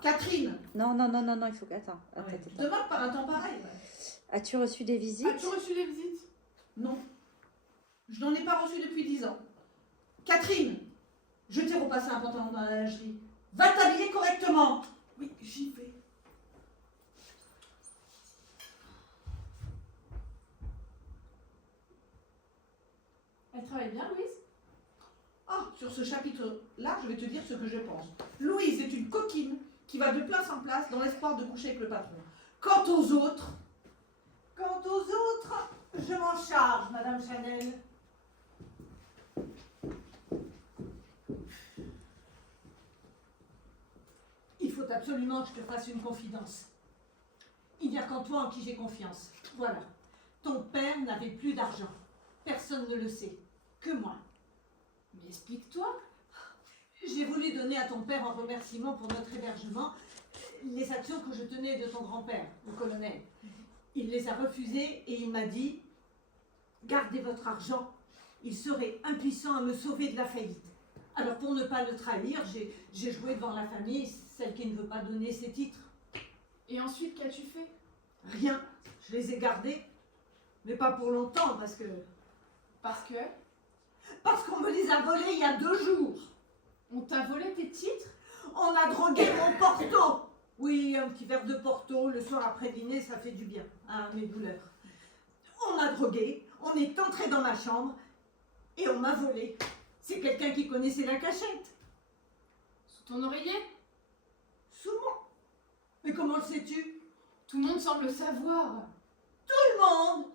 Catherine, Non, non, non, non, non, il faut que... Attends, tu attends, te attends. moques par un temps pareil? As-tu reçu des visites? As-tu reçu des visites? Non. Je n'en ai pas reçu depuis 10 ans. Catherine, je t'ai repassé un pantalon dans la lingerie. Va t'habiller correctement. Oui, j'y vais. Elle travaille bien, Louise? Ah, sur ce chapitre-là, je vais te dire ce que je pense. Louise est une coquine qui va de place en place dans l'espoir de coucher avec le patron. Quant aux autres, je m'en charge, Madame Chanel. Il faut absolument que je te fasse une confidence. Il n'y a qu'en toi en qui j'ai confiance. Voilà. Ton père n'avait plus d'argent. Personne ne le sait. Que moi. Mais explique-toi. J'ai voulu donner à ton père en remerciement pour notre hébergement les actions que je tenais de ton grand-père, le colonel. Il les a refusées et il m'a dit « Gardez votre argent, il serait impuissant à me sauver de la faillite. » Alors pour ne pas le trahir, j'ai joué devant la famille, celle qui ne veut pas donner ses titres. Et ensuite, qu'as-tu fait? Rien, je les ai gardés, mais pas pour longtemps parce qu'on me les a volés il y a 2 jours. On t'a volé tes titres? On a drogué mon Porto. Oui, un petit verre de Porto le soir après dîner, ça fait du bien à mes douleurs. On a drogué, on est entré dans ma chambre et on m'a volé. C'est quelqu'un qui connaissait la cachette. Sous ton oreiller? Souvent. Mais comment le sais-tu? Tout le monde semble le savoir. Tout le monde.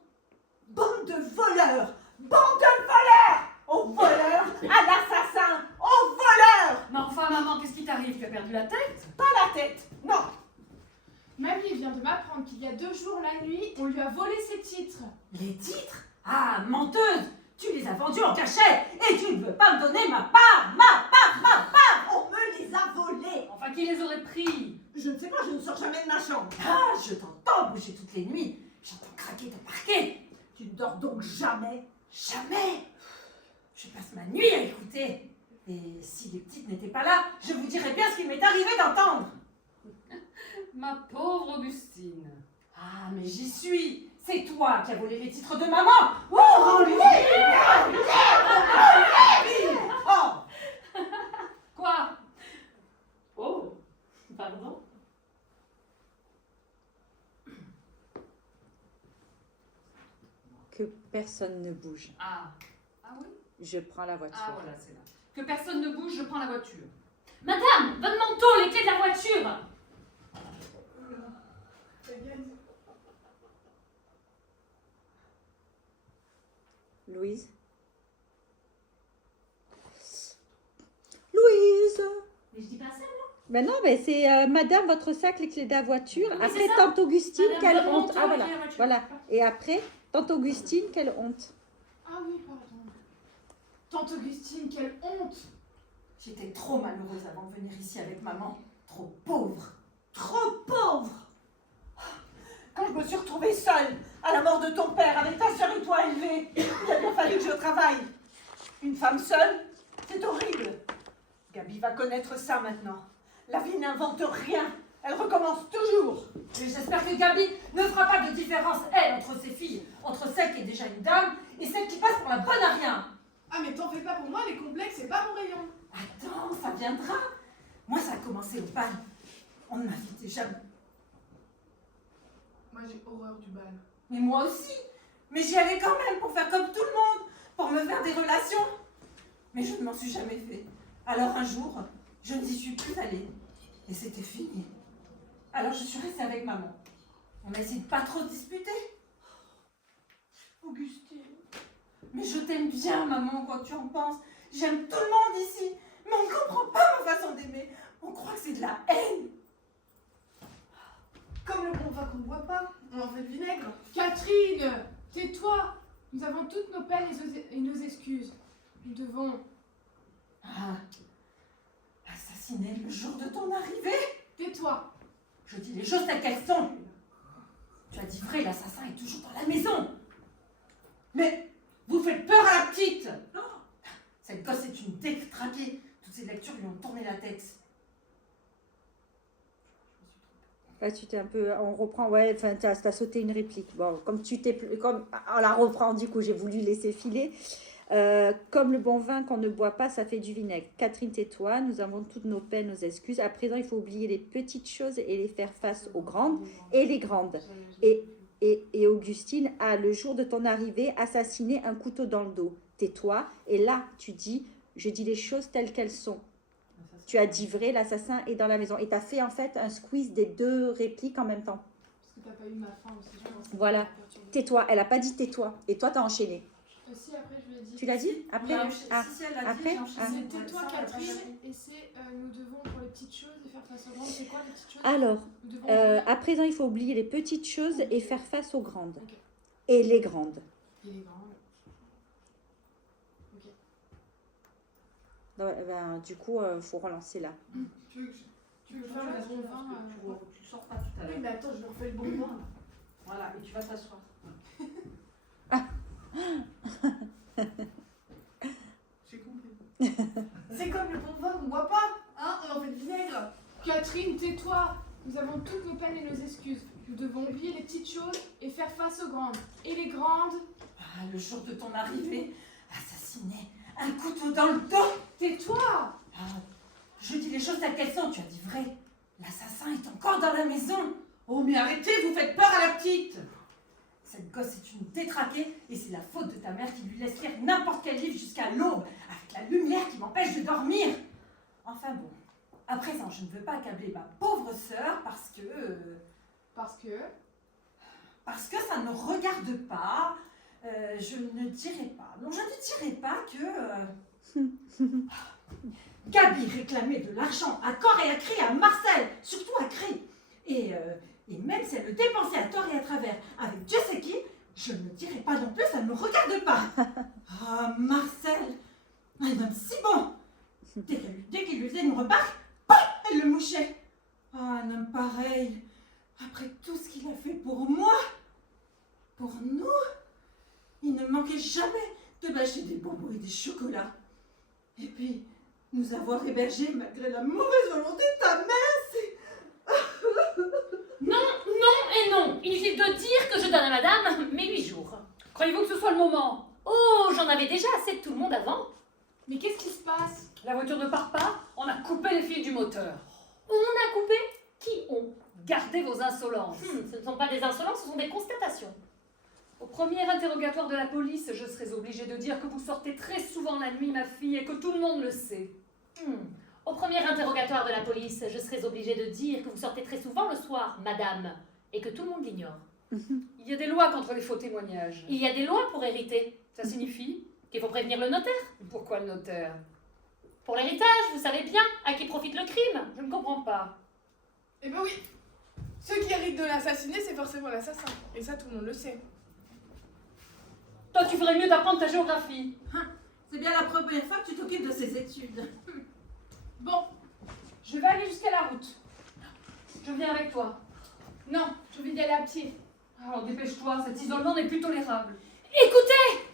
Bande de voleurs. Bande de voleurs. Aux voleurs, à l'assassin, aux voleurs. Mais enfin, maman, qu'est-ce qui t'arrive? Tu as perdu la tête? Pas la tête, non. Mamie vient de m'apprendre qu'il y a 2 jours, la nuit, on lui a volé ses titres. Les titres? Ah, menteuse! Tu les as vendus en cachette et tu ne veux pas me donner ma part! Ma part! On me les a volés. Enfin, qui les aurait pris? Je ne sais pas, je ne sors jamais de ma chambre. Ah, je t'entends bouger toutes les nuits. J'entends craquer ton parquet. Tu ne dors donc jamais. Jamais! Je passe ma nuit à écouter. Et si les petites n'étaient pas là, je vous dirais bien ce qu'il m'est arrivé d'entendre. Ma pauvre Augustine. Ah, mais j'y suis. C'est toi qui as volé les titres de maman. Oh, rends-lui! Oh! Quoi? Oh, pardon? que personne ne bouge. Ah oui. Je prends la voiture. Ah voilà, c'est là. Que personne ne bouge, je prends la voiture. Madame, votre manteau, les clés de la voiture. Louise? Louise? Mais je dis pas ça. Ben non, mais c'est madame, votre sac, les clés de la voiture. Oui, Après, c'est ça. tante Augustine, Madame, quelle votre honte. manteau, Ah les voilà, clés de la voiture. voilà. Et après, tante Augustine, quelle honte. Ah oui, pardon. Tante Augustine, quelle honte! J'étais trop malheureuse avant de venir ici avec maman. Trop pauvre. Trop pauvre. Quand je me suis retrouvée seule, à la mort de ton père, avec ta sœur et toi élevée, il a bien fallu que je travaille. Une femme seule, c'est horrible. Gabi va connaître ça maintenant. La vie n'invente rien, elle recommence toujours. Mais j'espère que Gabi ne fera pas de différence, elle, entre ses filles. Entre celle qui est déjà une dame et celle qui passe pour la bonne à rien. Ah mais t'en fais pas pour moi, les complexes, c'est pas mon rayon. Attends, ça viendra. Moi, ça a commencé au bal. On ne m'invitait jamais. Moi j'ai horreur du bal. Mais moi aussi. Mais j'y allais quand même pour faire comme tout le monde. Pour me faire des relations. Mais je ne m'en suis jamais fait. Alors un jour, je n'y suis plus allée. Et c'était fini. Alors je suis restée avec maman. On a essayé de pas trop se disputer. Augustine. Mais je t'aime bien, maman, quand tu en penses. J'aime tout le monde ici. Mais on ne comprend pas ma façon d'aimer. On croit que c'est de la haine. Comme le bon vin qu'on ne boit pas, on en fait du vinaigre. Catherine, tais-toi! Nous avons toutes nos peines et nos excuses. Nous devons... Ah, assassiné le jour de ton arrivée. Tais-toi! Je dis les choses telles qu'elles sont. Tu as dit vrai, l'assassin est toujours dans la maison. Mais vous faites peur à la petite. Oh, cette gosse est une détraquée. Toutes ces lectures lui ont tourné la tête. Ouais, tu t'es un peu, on reprend, ouais, enfin, t'as sauté une réplique. Bon, comme on la reprend, du coup, j'ai voulu laisser filer. Comme le bon vin qu'on ne boit pas, ça fait du vinaigre. Catherine, tais-toi, nous avons toutes nos peines, nos excuses. À présent, il faut oublier les petites choses et les faire face aux grandes et les grandes. Et Augustine a, le jour de ton arrivée, assassiné un couteau dans le dos. Tais-toi, et là, tu dis, je dis les choses telles qu'elles sont. Tu as dit vrai, l'assassin est dans la maison. Et tu as fait en fait un squeeze des deux répliques en même temps. Parce que t'as pas eu ma fin aussi, je pense. Voilà. Tais-toi. Elle a pas dit tais-toi. Et toi, tu as enchaîné. Si, après, je lui ai dit... Tu l'as dit après? Ah, Si, elle l'a après dit, j'ai enchaîné. C'est tais-toi, Ça, elle a pas Catherine, dit. et c'est nous devons pour les petites choses et faire face aux grandes. C'est quoi les petites choses? Alors, Nous devons... à présent, il faut oublier les petites choses et faire face aux grandes. Ok. Et les grandes. Et les grandes. Ok. Non, ben, du coup, il faut relancer là. Tu veux que je... Tu veux faire le bon vin Tu sors pas tout à Oui l'heure. mais attends, je leur fais le bon vin. Voilà, et tu vas t'asseoir. J'ai compris. C'est comme le bon vin qu'on boit pas, hein, on en fait du vinaigre. Catherine, tais-toi! Nous avons toutes nos peines et nos excuses. Nous devons oublier les petites choses et faire face aux grandes. Et les grandes... Ah, le jour de ton arrivée, assassiné, un couteau dans le dos. Tais-toi! Ah, je dis les choses telles qu'elles sont, tu as dit vrai. L'assassin est encore dans la maison. Oh, mais arrêtez, vous faites peur à la petite. Cette gosse est une détraquée et c'est la faute de ta mère qui lui laisse lire n'importe quel livre jusqu'à l'aube, avec la lumière qui m'empêche de dormir. Enfin bon, à présent, je ne veux pas accabler ma pauvre sœur parce que ça ne me regarde pas. Je ne dirai pas. Non, je ne dirai pas que... Gabi réclamait de l'argent à corps et à cri à Marcel, surtout à cri. Et même si elle le dépensait à tort et à travers avec Dieu sait qui, je ne dirai pas non plus, ça ne me regarde pas. Ah, Marcel, elle donne si bon. Dès qu'il lui faisait une remarque, elle le mouchait. Ah, un homme pareil, après tout ce qu'il a fait pour moi, pour nous, il ne manquait jamais de mâcher des bonbons et des chocolats. Et puis, nous avoir hébergés malgré la mauvaise volonté de ta mère, c'est... Non, non et non. Inutile de dire que je donne à madame mes 8 jours. Croyez-vous que ce soit le moment? Oh, j'en avais déjà assez de tout le monde avant. Mais qu'est-ce qui se passe? La voiture ne part pas, on a coupé les fils du moteur. On a coupé? Qui ont? Gardez vos insolences. Ce ne sont pas des insolences, ce sont des constatations. Au premier interrogatoire de la police, je serais obligée de dire que vous sortez très souvent la nuit, ma fille, et que tout le monde le sait. Au premier interrogatoire de la police, je serais obligée de dire que vous sortez très souvent le soir, madame, et que tout le monde l'ignore. Il y a des lois contre les faux témoignages. Il y a des lois pour hériter. Ça signifie? Qu'il faut prévenir le notaire. Pourquoi le notaire? Pour l'héritage, vous savez bien à qui profite le crime. Je ne comprends pas. Eh ben oui. Ceux qui héritent de l'assassiné, c'est forcément l'assassin. Et ça, tout le monde le sait. Toi, tu ferais mieux d'apprendre ta géographie. C'est bien la première fois que tu t'occupes de ces études. Bon, je vais aller jusqu'à la route. Je viens avec toi. Non, je vais y aller à pied. Alors dépêche-toi, cet isolement n'est plus tolérable. Écoutez!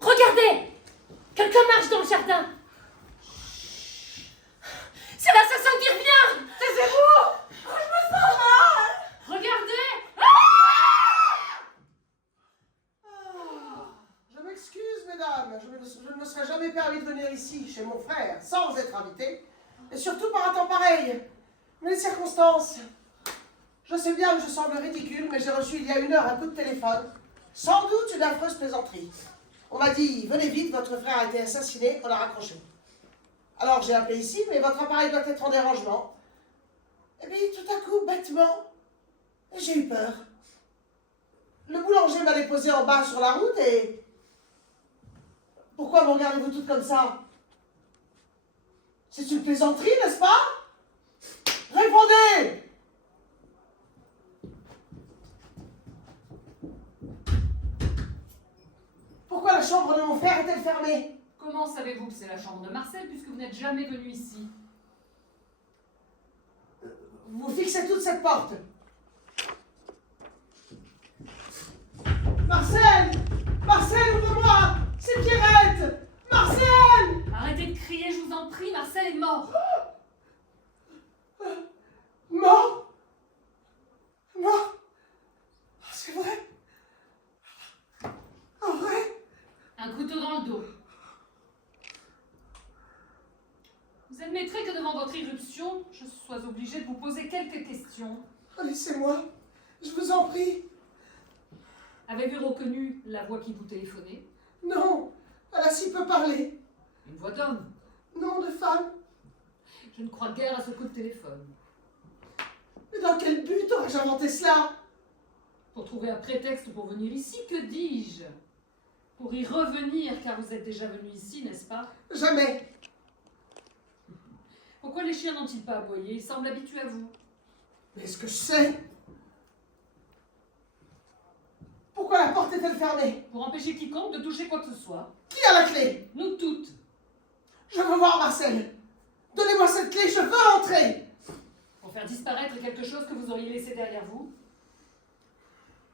Regardez! Quelqu'un marche dans le jardin. C'est l'assassin qui revient! Regardez! Je m'excuse, mesdames, je ne me serais jamais permis de venir ici, chez mon frère, sans être invité, et surtout par un temps pareil. Mais les circonstances... Je sais bien que je semble ridicule, mais j'ai reçu il y a 1 heure un coup de téléphone. Sans doute une affreuse plaisanterie. On m'a dit, venez vite, votre frère a été assassiné, on l'a raccroché. Alors j'ai appelé ici, mais votre appareil doit être en dérangement. Et puis tout à coup, bêtement, j'ai eu peur. Le boulanger m'a déposé en bas sur la route et... Pourquoi me regardez-vous toutes comme ça? C'est une plaisanterie, n'est-ce pas? Répondez! Pourquoi la chambre de mon frère est-elle fermée? Comment savez-vous que c'est la chambre de Marcel puisque vous n'êtes jamais venu ici? Vous fixez toute cette porte. Marcel! Marcel, ouvre-moi! C'est Pierrette! Marcel! Arrêtez de crier, je vous en prie, Marcel est mort. Mort? Mort? C'est vrai? En vrai? Un couteau dans le dos. Vous admettrez que devant votre irruption, je sois obligée de vous poser quelques questions. Laissez-moi, je vous en prie. Avez-vous reconnu la voix qui vous téléphonait? Non, elle a si peu parlé. Une voix d'homme. Non, de femme. Je ne crois guère à ce coup de téléphone. Mais dans quel but aurais-je inventé cela? Pour trouver un prétexte pour venir ici, que dis-je? Pour y revenir, car vous êtes déjà venu ici, n'est-ce pas? Jamais. Pourquoi les chiens n'ont-ils pas aboyé? Ils semblent habitués à vous. Mais est-ce que je sais? Pourquoi la porte est-elle fermée? Pour empêcher quiconque de toucher quoi que ce soit. Qui a la clé? Nous toutes. Je veux voir Marcel. Donnez-moi cette clé, je veux entrer. Pour faire disparaître quelque chose que vous auriez laissé derrière vous.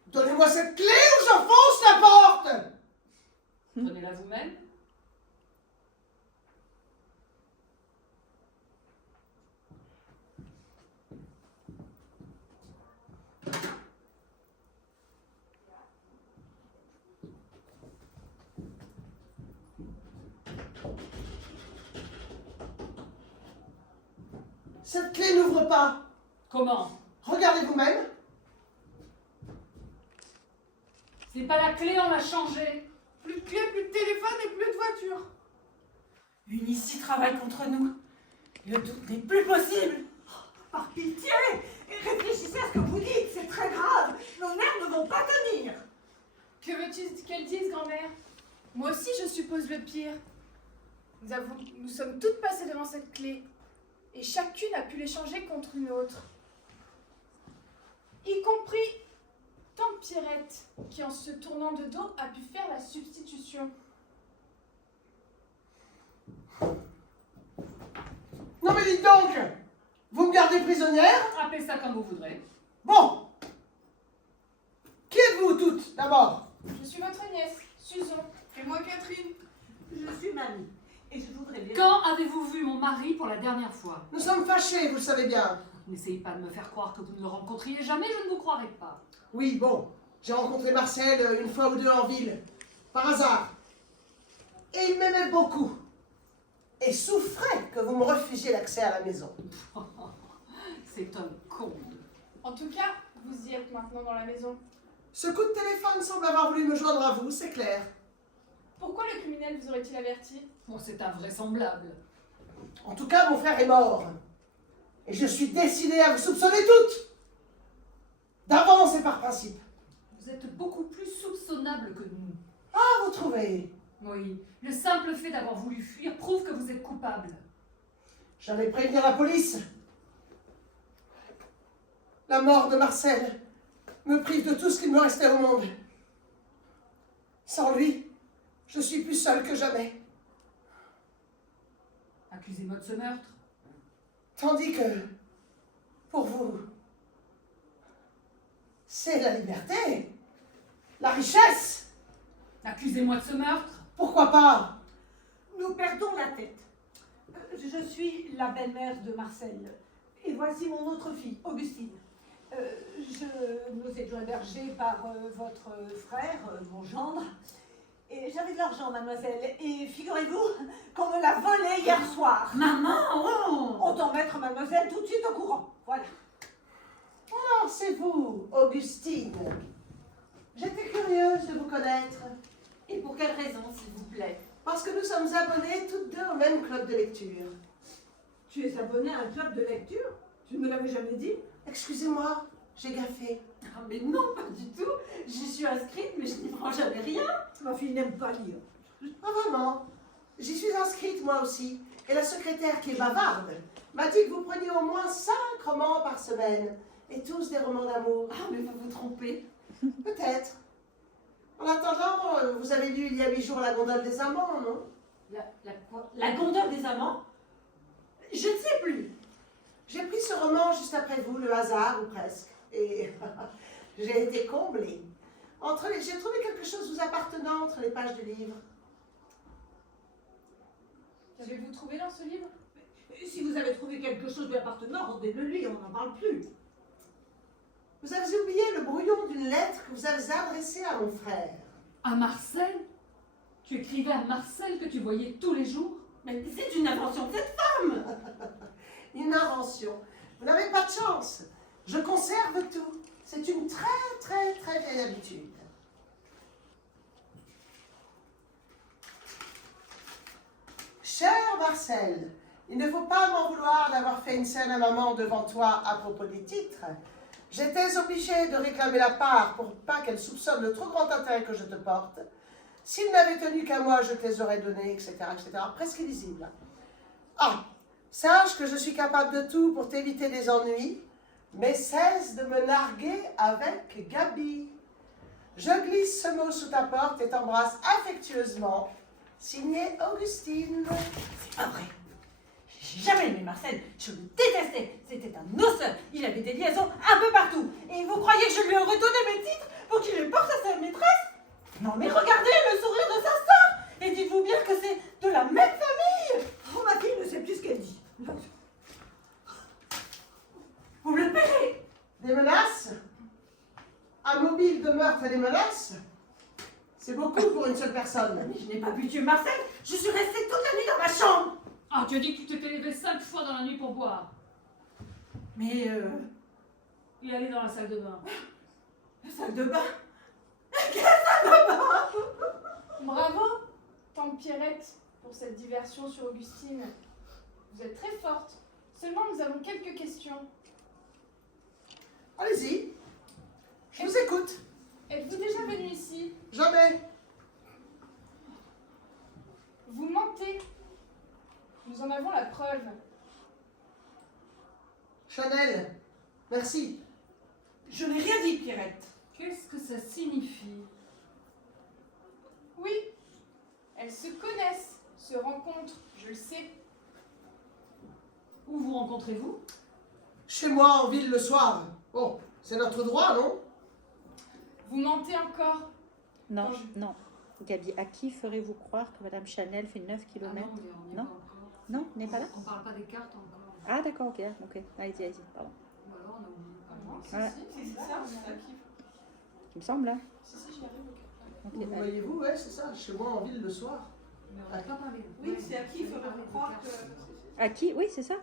Donnez-moi cette clé ou j'enfonce la porte. Prenez-la vous-même. Cette clé n'ouvre pas. Comment? Regardez vous-même. C'est pas la clé, on l'a changée. Plus de clés, plus de téléphone et plus de voiture. Une ici travaille contre nous. Le doute n'est plus possible. Par pitié, réfléchissez à ce que vous dites, c'est très grave. Nos nerfs ne vont pas tenir. Que veux-tu qu'elle dise, grand-mère? Moi aussi, je suppose le pire. Nous sommes toutes passées devant cette clé. Et chacune a pu l'échanger contre une autre. Y compris tante Pierrette, qui en se tournant de dos a pu faire la substitution. Non mais dites donc. Vous me gardez prisonnière? Appelez ça comme vous voudrez. Bon. Qui êtes-vous toutes, d'abord? Je suis votre nièce, Susan. Et moi, Catherine. Je suis mamie et je voudrais bien... Quand avez-vous vu mon mari pour la dernière fois? Nous sommes fâchés, vous le savez bien. N'essayez pas de me faire croire que vous ne le rencontriez jamais, je ne vous croirai pas. Oui, bon. J'ai rencontré Marcel 1 fois ou 2 en ville. Par hasard. Et il m'aimait beaucoup. Et souffrait que vous me refusiez l'accès à la maison. C'est un comble. En tout cas, vous y êtes maintenant dans la maison. Ce coup de téléphone semble avoir voulu me joindre à vous, c'est clair. Pourquoi le criminel vous aurait-il averti? Bon, c'est invraisemblable. En tout cas, mon frère est mort. Et je suis décidée à vous soupçonner toutes. D'avance et par principe. Vous êtes beaucoup plus soupçonnable que nous. Ah, vous trouvez? Oui, le simple fait d'avoir voulu fuir prouve que vous êtes coupable. J'allais prévenir la police. La mort de Marcel me prive de tout ce qu'il me restait au monde. Sans lui, je suis plus seule que jamais. Accusez-moi de ce meurtre. Tandis que, pour vous, c'est la liberté, la richesse. Accusez-moi de ce meurtre. Pourquoi pas? Nous perdons la tête. Je suis la belle-mère de Marcel. Et voici mon autre fille, Augustine. Nous étions hébergés par votre frère, mon gendre. Et j'avais de l'argent, mademoiselle. Et figurez-vous qu'on me l'a volé hier soir. Maman, oh Autant mettre mademoiselle tout de suite au courant. Voilà. Alors, c'est vous, Augustine. J'étais curieuse de vous connaître. Et pour quelle raison, s'il vous plaît? Parce que nous sommes abonnés toutes deux au même club de lecture. Tu es abonnée à un club de lecture? Tu ne me l'avais jamais dit? Excusez-moi, j'ai gaffé. Ah, mais non, pas du tout. J'y suis inscrite, mais je n'y prends jamais rien. Ma fille n'aime pas lire. Ah vraiment? J'y suis inscrite moi aussi. Et la secrétaire qui est bavarde m'a dit que vous preniez au moins 5 romans par semaine. Et tous des romans d'amour. Ah, mais vous vous trompez. Peut-être. En attendant, vous avez lu il y a 8 jours La Gondole des Amants, non? La gondole des amants? Je ne sais plus. J'ai pris ce roman juste après vous, le hasard ou presque. Et j'ai été comblée. J'ai trouvé quelque chose vous appartenant entre les pages du livre. Qu'avez-vous trouvé dans ce livre? Si vous avez trouvé quelque chose lui appartenant, rendez-le lui, on n'en parle plus. Vous avez oublié le brouillon d'une lettre que vous avez adressée à mon frère. À Marcel? Tu écrivais à Marcel que tu voyais tous les jours? Mais c'est une invention de cette femme. Une invention. Vous n'avez pas de chance. Je conserve tout. C'est une très vieille habitude. Cher Marcel, il ne faut pas m'en vouloir d'avoir fait une scène à maman devant toi à propos des titres. J'étais obligée de réclamer la part pour pas qu'elle soupçonne le trop grand intérêt que je te porte. S'il n'avait tenu qu'à moi, je te les aurais donnés, etc., etc. Presque illisible. Ah, sache que je suis capable de tout pour t'éviter des ennuis, mais cesse de me narguer avec Gabi. Je glisse ce mot sous ta porte et t'embrasse affectueusement. Signé Augustine. C'est pas vrai. J'ai jamais aimé Marcel. Je le détestais. C'était un osseur. Il avait des liaisons un peu partout. Et vous croyez que je lui aurais donné mes titres pour qu'il les porte à sa maîtresse? Non mais regardez le sourire de sa sœur. Et dites-vous bien que c'est de la même famille. Oh, ma fille ne sait plus ce qu'elle dit. Vous me le paierez. Des menaces? Un mobile de meurtre et des menaces? C'est beaucoup pour une seule personne. Mais je n'ai pas pu tuer Marcel. Je suis restée toute la nuit dans ma chambre. Ah, tu as dit que tu t'étais levé 5 fois dans la nuit pour boire. Mais Il allait dans la salle de bain. la salle de bain. Bravo, tante Pierrette, pour cette diversion sur Augustine. Vous êtes très forte. Seulement, nous avons quelques questions. Allez-y. Je vous écoute. Êtes-vous déjà venu ici? Jamais. Vous mentez. Nous en avons la preuve. Chanel. Merci. Je n'ai rien dit, Pierrette. Qu'est-ce que ça signifie? Oui, elles se connaissent, se rencontrent, je le sais. Où vous rencontrez-vous? Chez moi en ville le soir. Bon, c'est notre droit, non? Vous mentez encore. Non, non. Gabi, à qui ferez-vous croire que Madame Chanel fait 9 Ah km? non, mais on n'y est Non. pas encore. Non, n'est pas là? On parle pas des cartes encore. Ah d'accord, ok, ok. Allez-y, allez-y, pardon. Ou alors on a oublié. Ah non, si, Ouais. si, c'est ça. Il me semble, hein? Si, j'y arrive. Ok, Vous allez. voyez-vous, ouais, c'est ça. Chez moi en ville le soir. Mais on n'a pas parlé. Oui, Ouais, c'est à qui on n'a pas ferait-vous parlé de croire cartes. que... À qui? Oui, c'est ça.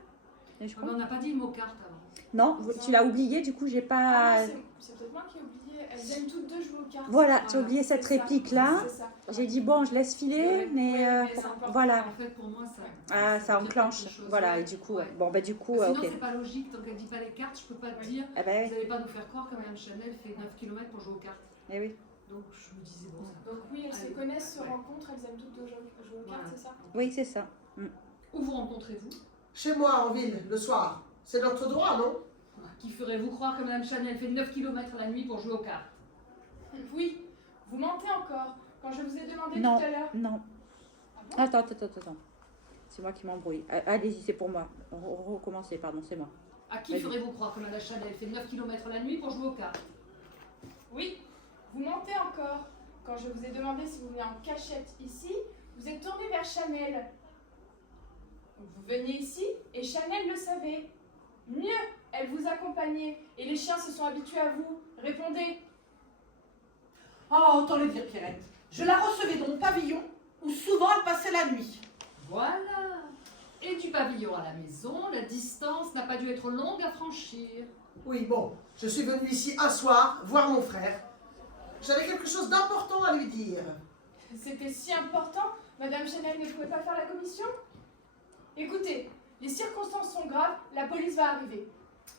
Et je Mais crois. on n'a pas dit le mot carte avant. Non, tu l'as oublié, du coup, j'ai Ah pas. non, c'est peut-être moi qui ai oublié. elles aiment toutes deux jouer aux cartes. Voilà, j'ai oublié cette c'est ça, réplique-là. c'est ça. J'ai dit, bon, je laisse filer, mais c'est important. voilà. En fait, pour moi, ça. Ah, ça enclenche. quelque chose. Voilà, et du coup, Ouais. bon, bah, du coup, Sinon, ok. c'est pas logique. Tant qu'elle dit pas les cartes, je peux pas te dire. Eh ben Vous n'allez pas nous faire croire que Mme Chanel fait 9 km pour jouer aux cartes. oui, eh oui. Donc, je me disais, bon, ça. Donc oui, elles se Allez. connaissent, se Ouais. rencontrent, elles aiment toutes deux jouer aux cartes, Voilà. c'est ça? Oui, c'est ça. Où vous rencontrez-vous? Chez moi, en ville, le soir. C'est notre droit, non? Qui ferait-vous croire que Mme Chanel fait 9 km la nuit pour jouer aux cartes? Oui, vous mentez encore. Quand je vous ai demandé Non. tout à l'heure. Non. Ah bon? Attends. C'est moi qui m'embrouille. Allez-y, c'est pour moi. Recommencez, pardon, c'est moi. À qui Vas-y. ferez-vous croire que Mme Chanel fait 9 km la nuit pour jouer aux cartes? Oui, vous mentez encore. Quand je vous ai demandé si vous veniez en cachette ici, vous êtes tourné vers Chanel. Vous veniez ici et Chanel le savait. Mieux, elle vous accompagnait et les chiens se sont habitués à vous. Répondez. Oh, autant le dire, Pierrette. Je la recevais dans mon pavillon où souvent elle passait la nuit. Voilà. Et du pavillon à la maison, la distance n'a pas dû être longue à franchir. Oui, bon, je suis venue ici un soir voir mon frère. J'avais quelque chose d'important à lui dire. C'était si important, Madame Chanel ne pouvait pas faire la commission? Écoutez, les circonstances sont graves, la police va arriver.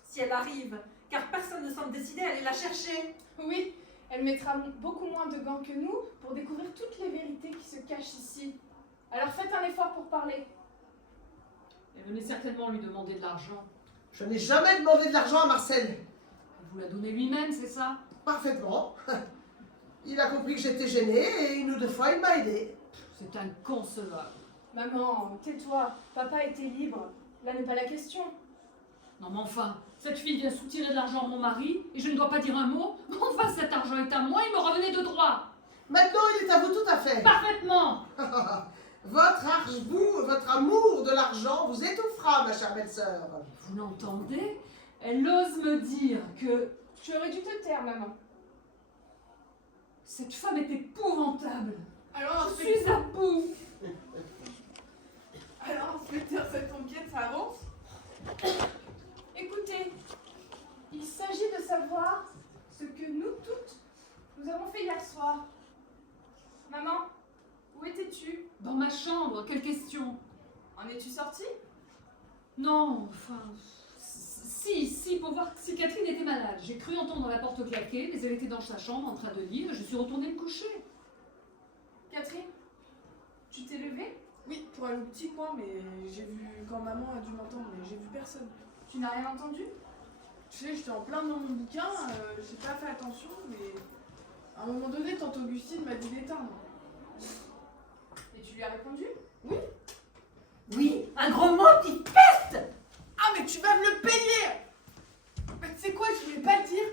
Si elle arrive, car personne ne semble décidé à aller la chercher. Oui, elle mettra beaucoup moins de gants que nous pour découvrir toutes les vérités qui se cachent ici. Alors faites un effort pour parler. Elle venait certainement lui demander de l'argent. Je n'ai jamais demandé de l'argent à Marcel. Elle vous l'a donné lui-même, c'est ça? Parfaitement. Il a compris que j'étais gênée et une ou deux fois il m'a aidé. C'est inconcevable. Maman, tais-toi, papa était libre. Là n'est pas la question. Non mais enfin, cette fille vient soutirer de l'argent à mon mari et je ne dois pas dire un mot. Enfin, cet argent est à moi, il me revenait de droit. Maintenant, il est à vous tout à fait. Parfaitement. Votre amour de l'argent vous étouffera, ma chère belle-sœur. Vous l'entendez? Elle ose me dire que Tu aurais dû te taire, maman. cette femme est épouvantable. Alors, Je suis à bout. Alors, inspecteur, cette enquête, ça avance? Écoutez, il s'agit de savoir ce que nous toutes, nous avons fait hier soir. Maman, où étais-tu? Dans ma chambre, quelle question? En es-tu sortie? Non, enfin... Si, pour voir si Catherine était malade. J'ai cru entendre la porte claquer, mais elle était dans sa chambre en train de lire et je suis retournée me coucher. Catherine, tu t'es levée? Oui, pour aller au petit coin, mais j'ai vu quand maman a dû m'entendre, mais j'ai vu personne. Tu n'as rien entendu? Tu sais, j'étais en plein dans mon bouquin, j'ai pas fait attention, mais à un moment donné, tante Augustine m'a dit d'éteindre. Et tu lui as répondu? Oui, un gros mot qui peste. Ah, mais tu vas me le payer! Mais tu sais quoi, je voulais pas le dire,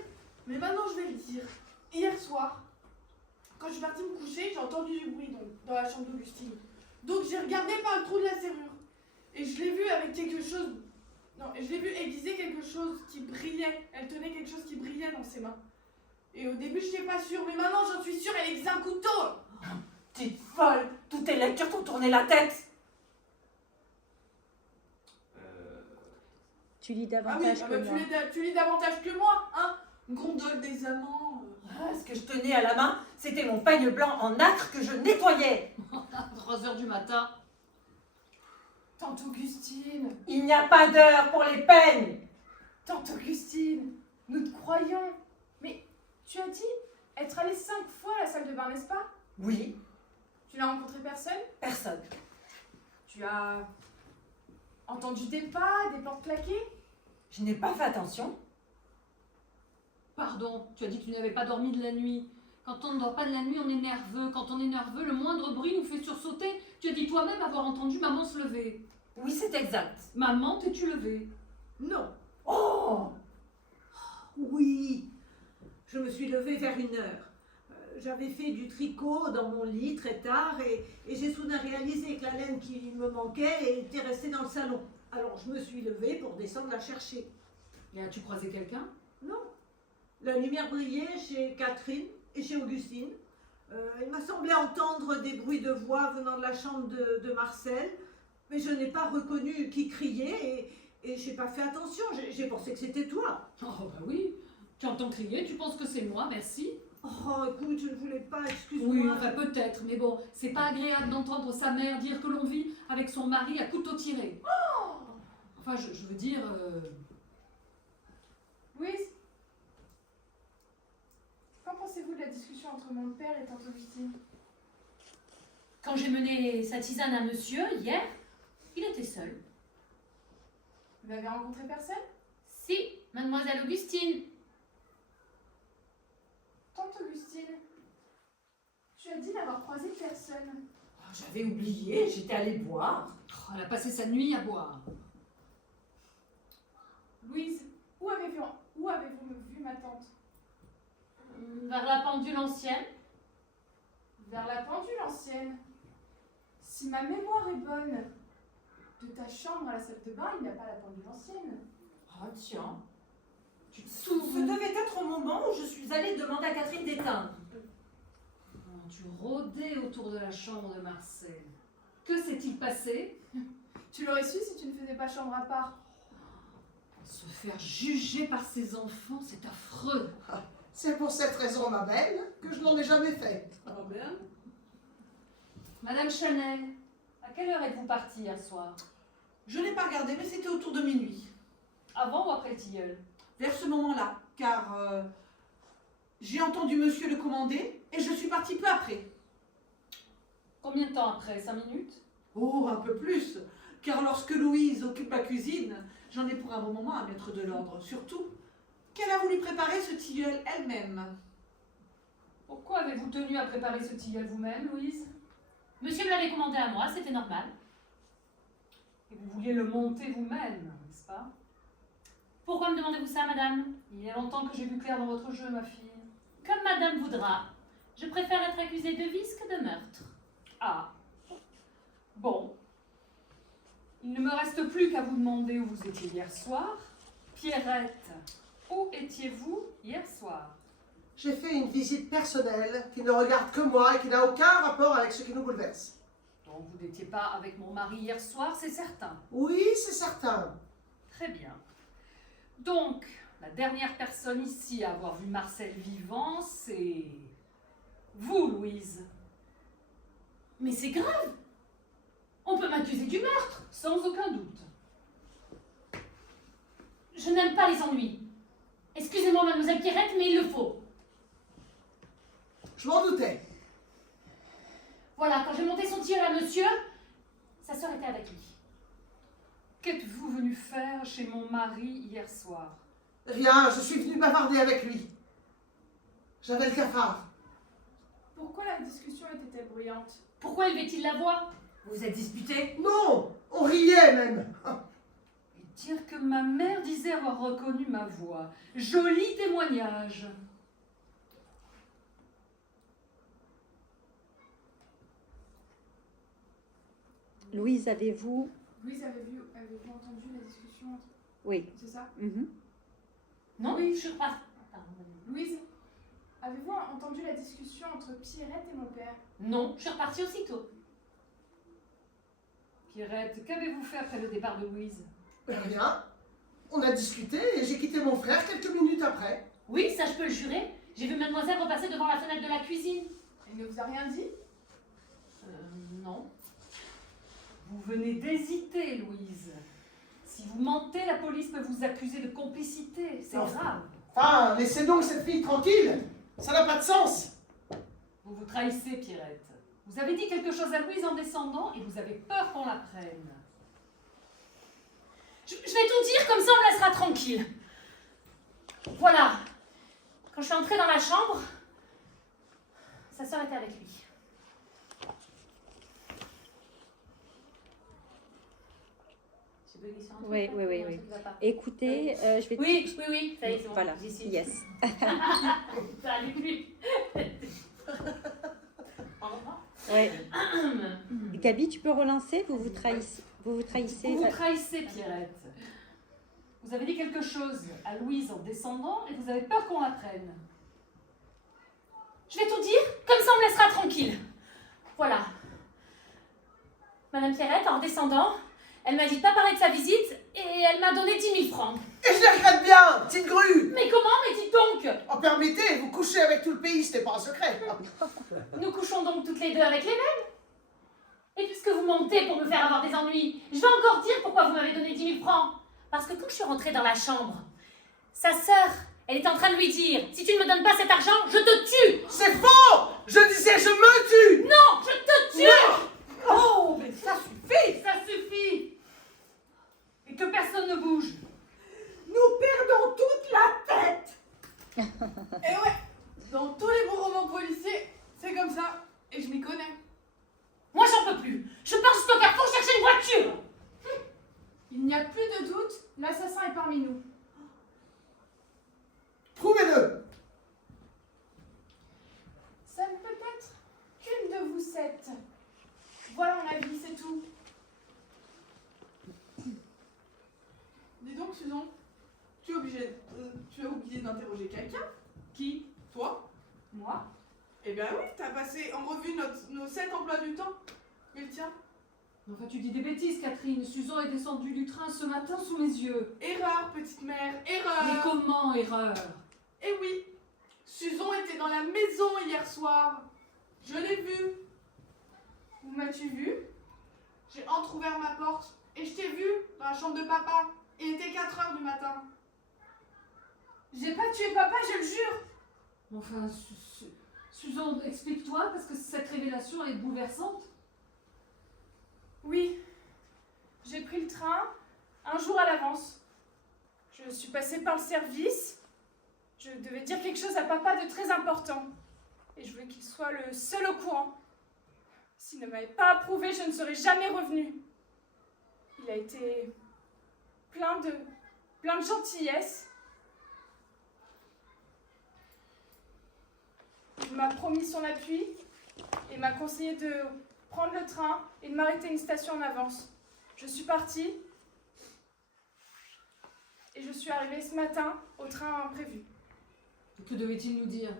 mais maintenant je vais le dire. Hier soir, quand je suis partie me coucher, j'ai entendu du bruit dans la chambre d'Augustine. Donc j'ai regardé par le trou de la serrure. Et je l'ai vu avec quelque chose. Non, je l'ai vu aiguiser quelque chose qui brillait. Elle tenait quelque chose qui brillait dans ses mains. Et au début, je n'étais pas sûre, mais maintenant j'en suis sûre, elle aiguise un couteau! Petite folle, toutes tes lectures t'ont tourné la tête. Tu lis Ah oui, davantage que moi. tu lis davantage que moi, hein? Gondole des amants. Ah, ce que je tenais à la main, c'était mon peigne blanc en nacre que je nettoyais. À 3h du matin. Tante Augustine, Il n'y a pas d'heure pour les peignes. Tante Augustine, nous te croyons. Mais tu as dit être allée 5 fois à la salle de bain, n'est-ce pas? Oui, Tu n'as rencontré personne? personne. Tu as entendu des pas, des portes claquer? Je n'ai pas fait attention. Pardon, tu as dit que tu n'avais pas dormi de la nuit. Quand on ne dort pas de la nuit, on est nerveux. Quand on est nerveux, le moindre bruit nous fait sursauter. Tu as dit toi-même avoir entendu maman se lever. Oui, c'est exact. Maman, t'es-tu levée? Non. Oh! Oui. Je me suis levée vers 1h. J'avais fait du tricot dans mon lit très tard et j'ai soudain réalisé que la laine qui me manquait était restée dans le salon. Alors je me suis levée pour descendre la chercher. Et as-tu croisé quelqu'un? Non. La lumière brillait chez Catherine et chez Augustine. Il m'a semblé entendre des bruits de voix venant de la chambre de Marcel, mais je n'ai pas reconnu qui criait et j'ai pas fait attention. J'ai pensé que c'était toi. Oh bah oui, Tu entends crier, tu penses que c'est moi, merci. Oh, écoute, je ne voulais pas, Oui, excuse-moi. enfin peut-être, mais bon, c'est pas agréable d'entendre sa mère dire que l'on vit avec son mari à couteau tiré. Enfin, je veux dire... Louise, qu'en pensez-vous de la discussion entre mon père et tante Augustine? Quand j'ai mené sa tisane à monsieur, hier, il était seul. Vous n'avez rencontré personne? Si, mademoiselle Augustine. Tante Augustine, tu as dit n'avoir croisé personne. Oh, j'avais oublié, j'étais allée boire. Oh, elle a passé sa nuit à boire. Louise, où avez-vous vu ma tante? Vers la pendule ancienne. Vers la pendule ancienne. Si ma mémoire est bonne, de ta chambre à la salle de bain, il n'y a pas la pendule ancienne. Ah tiens. Tu te Ce souviens devait être au moment où je suis allée demander à Catherine d'éteindre. Tu rôdais autour de la chambre de Marcel. Que s'est-il passé? Tu l'aurais su si tu ne faisais pas chambre à part. Se faire juger par ses enfants, c'est affreux. C'est pour cette raison, ma belle, que je n'en ai jamais fait. Ah ben. Madame Chanel, à quelle heure êtes-vous partie hier soir? Je n'ai pas regardé, mais c'était autour de minuit. Avant ou après le tilleul? Vers ce moment-là, car j'ai entendu monsieur le commander et je suis partie peu après. Combien de temps après? 5 minutes? Oh, un peu plus, car lorsque Louise occupe la cuisine, j'en ai pour un bon moment à mettre de l'ordre. Surtout qu'elle a voulu préparer ce tilleul elle-même. Pourquoi avez-vous tenu à préparer ce tilleul vous-même, Louise? Monsieur me l'avait commandé à moi, c'était normal. Et vous vouliez le monter vous-même, n'est-ce pas? Pourquoi me demandez-vous ça, madame? Il y a longtemps que j'ai vu clair dans votre jeu, ma fille. Comme madame voudra. Je préfère être accusée de vice que de meurtre. Ah. Bon. Il ne me reste plus qu'à vous demander où vous étiez hier soir. Pierrette, où étiez-vous hier soir? J'ai fait une visite personnelle qui ne regarde que moi et qui n'a aucun rapport avec ce qui nous bouleverse. Donc vous n'étiez pas avec mon mari hier soir, c'est certain. Oui, c'est certain. Très bien. Donc, la dernière personne ici à avoir vu Marcel vivant, c'est... vous, Louise. Mais c'est grave! On peut m'accuser du meurtre! Sans aucun doute. Je n'aime pas les ennuis. Excusez-moi, mademoiselle Pierrette, mais il le faut. Je m'en doutais. Voilà, quand j'ai monté son tilleul à monsieur, sa sœur était avec lui. Qu'êtes-vous venu faire chez mon mari hier soir? Rien, je suis venue bavarder avec lui. J'avais le cafard. Pourquoi la discussion était-elle bruyante? Pourquoi élevait-il la voix? Vous vous êtes disputés? Non, on riait même. Et dire que ma mère disait avoir reconnu ma voix. Joli témoignage. Louise, avez-vous... Louise, avez-vous entendu la discussion entre... Oui. C'est ça? Mhm. Non, Oui. je suis pas. Louise, avez-vous entendu la discussion entre Pierrette et mon père? Non, je suis repartie aussitôt. Pierrette, qu'avez-vous fait après le départ de Louise? Rien. On a discuté et j'ai quitté mon frère quelques minutes après. Oui, ça je peux le jurer. J'ai vu mademoiselle repasser devant la fenêtre de la cuisine. Elle ne vous a rien dit? Non. Vous venez d'hésiter, Louise. Si vous mentez, la police peut vous accuser de complicité. C'est Non. grave. Enfin, laissez donc cette fille tranquille. Ça n'a pas de sens. Vous vous trahissez, Pierrette. Vous avez dit quelque chose à Louise en descendant et vous avez peur qu'on la prenne. Je vais tout dire, comme ça on me laissera tranquille. Voilà. Quand je suis entrée dans la chambre, sa sœur était avec lui. J'ai bugué sur un truc, Oui, là, oui, oui, un oui. truc qui va pas. Écoutez, je vais... Oui, oui, oui, ça y est, c'est bon. Voilà, J'y suis. yes. Ça allait plus. Au revoir. Ouais. Gabi, tu peux relancer? Vous vous trahissez. Vous vous trahissez. Vous vous trahissez, Pierrette. Vous avez dit quelque chose à Louise en descendant et vous avez peur qu'on la prenne. Je vais tout dire, comme ça on me laissera tranquille. Voilà. Madame Pierrette, en descendant, elle m'a dit de pas parler de sa visite et elle m'a donné 10 000 francs. Et je les regrette bien, petite grue. Mais comment, mais dites donc? En permettez, vous couchez avec tout le pays, c'était pas un secret. Nous couchons donc toutes les deux avec les mêmes? Et puisque vous mentez pour me faire avoir des ennuis, je vais encore dire pourquoi vous m'avez donné 10 000 francs. Parce que quand je suis rentrée dans la chambre, sa sœur, elle est en train de lui dire « Si tu ne me donnes pas cet argent, je te tue !» C'est faux. Je disais je me tue. Non, je te tue! Oh, mais ça suffit! Ça suffit. Et que personne ne bouge. Nous perdons toute la tête. Et ouais, dans tous les bons romans policiers, c'est comme ça. Et je m'y connais. Moi, j'en peux plus. Je pars jusqu'au carrefour chercher une voiture. Il n'y a plus de doute, l'assassin est parmi nous. Prouvez-le. Ça ne peut être qu'une de vous 7. Voilà mon avis, c'est tout. Dis donc, Susan, tu as oublié d'interroger quelqu'un? Qui? Toi? Moi? Eh bien oui, t'as passé en revue nos 7 emplois du temps. Et le tien? Enfin, tu dis des bêtises, Catherine. Susan est descendue du train ce matin sous mes yeux. Erreur, petite mère, Mais erreur. comment, erreur? Eh oui, Susan était dans la maison hier soir. Je l'ai vue. Où m'as-tu vu? J'ai entrouvert ma porte et je t'ai vue dans la chambre de papa. Il était 4 heures du matin. J'ai pas tué papa, je le jure. Enfin, Susan, explique-toi, parce que cette révélation est bouleversante. Oui, j'ai pris le train un jour à l'avance. Je suis passée par le service. Je devais dire quelque chose à papa de très important. Et je voulais qu'il soit le seul au courant. S'il ne m'avait pas approuvé, je ne serais jamais revenue. Il a été plein de gentillesse. Il m'a promis son appui et m'a conseillé de prendre le train et de m'arrêter à une station en avance. Je suis partie et je suis arrivée ce matin au train imprévu. Que devait-il nous dire?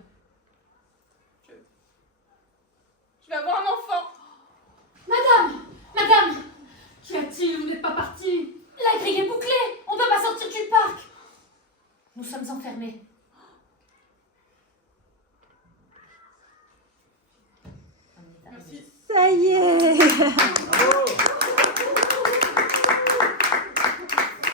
Je vais avoir un enfant. Madame, Qu'y a-t-il? Vous n'êtes pas parti? la grille est bouclée. On ne peut pas sortir du parc. Nous sommes enfermés. Merci. Ça y est.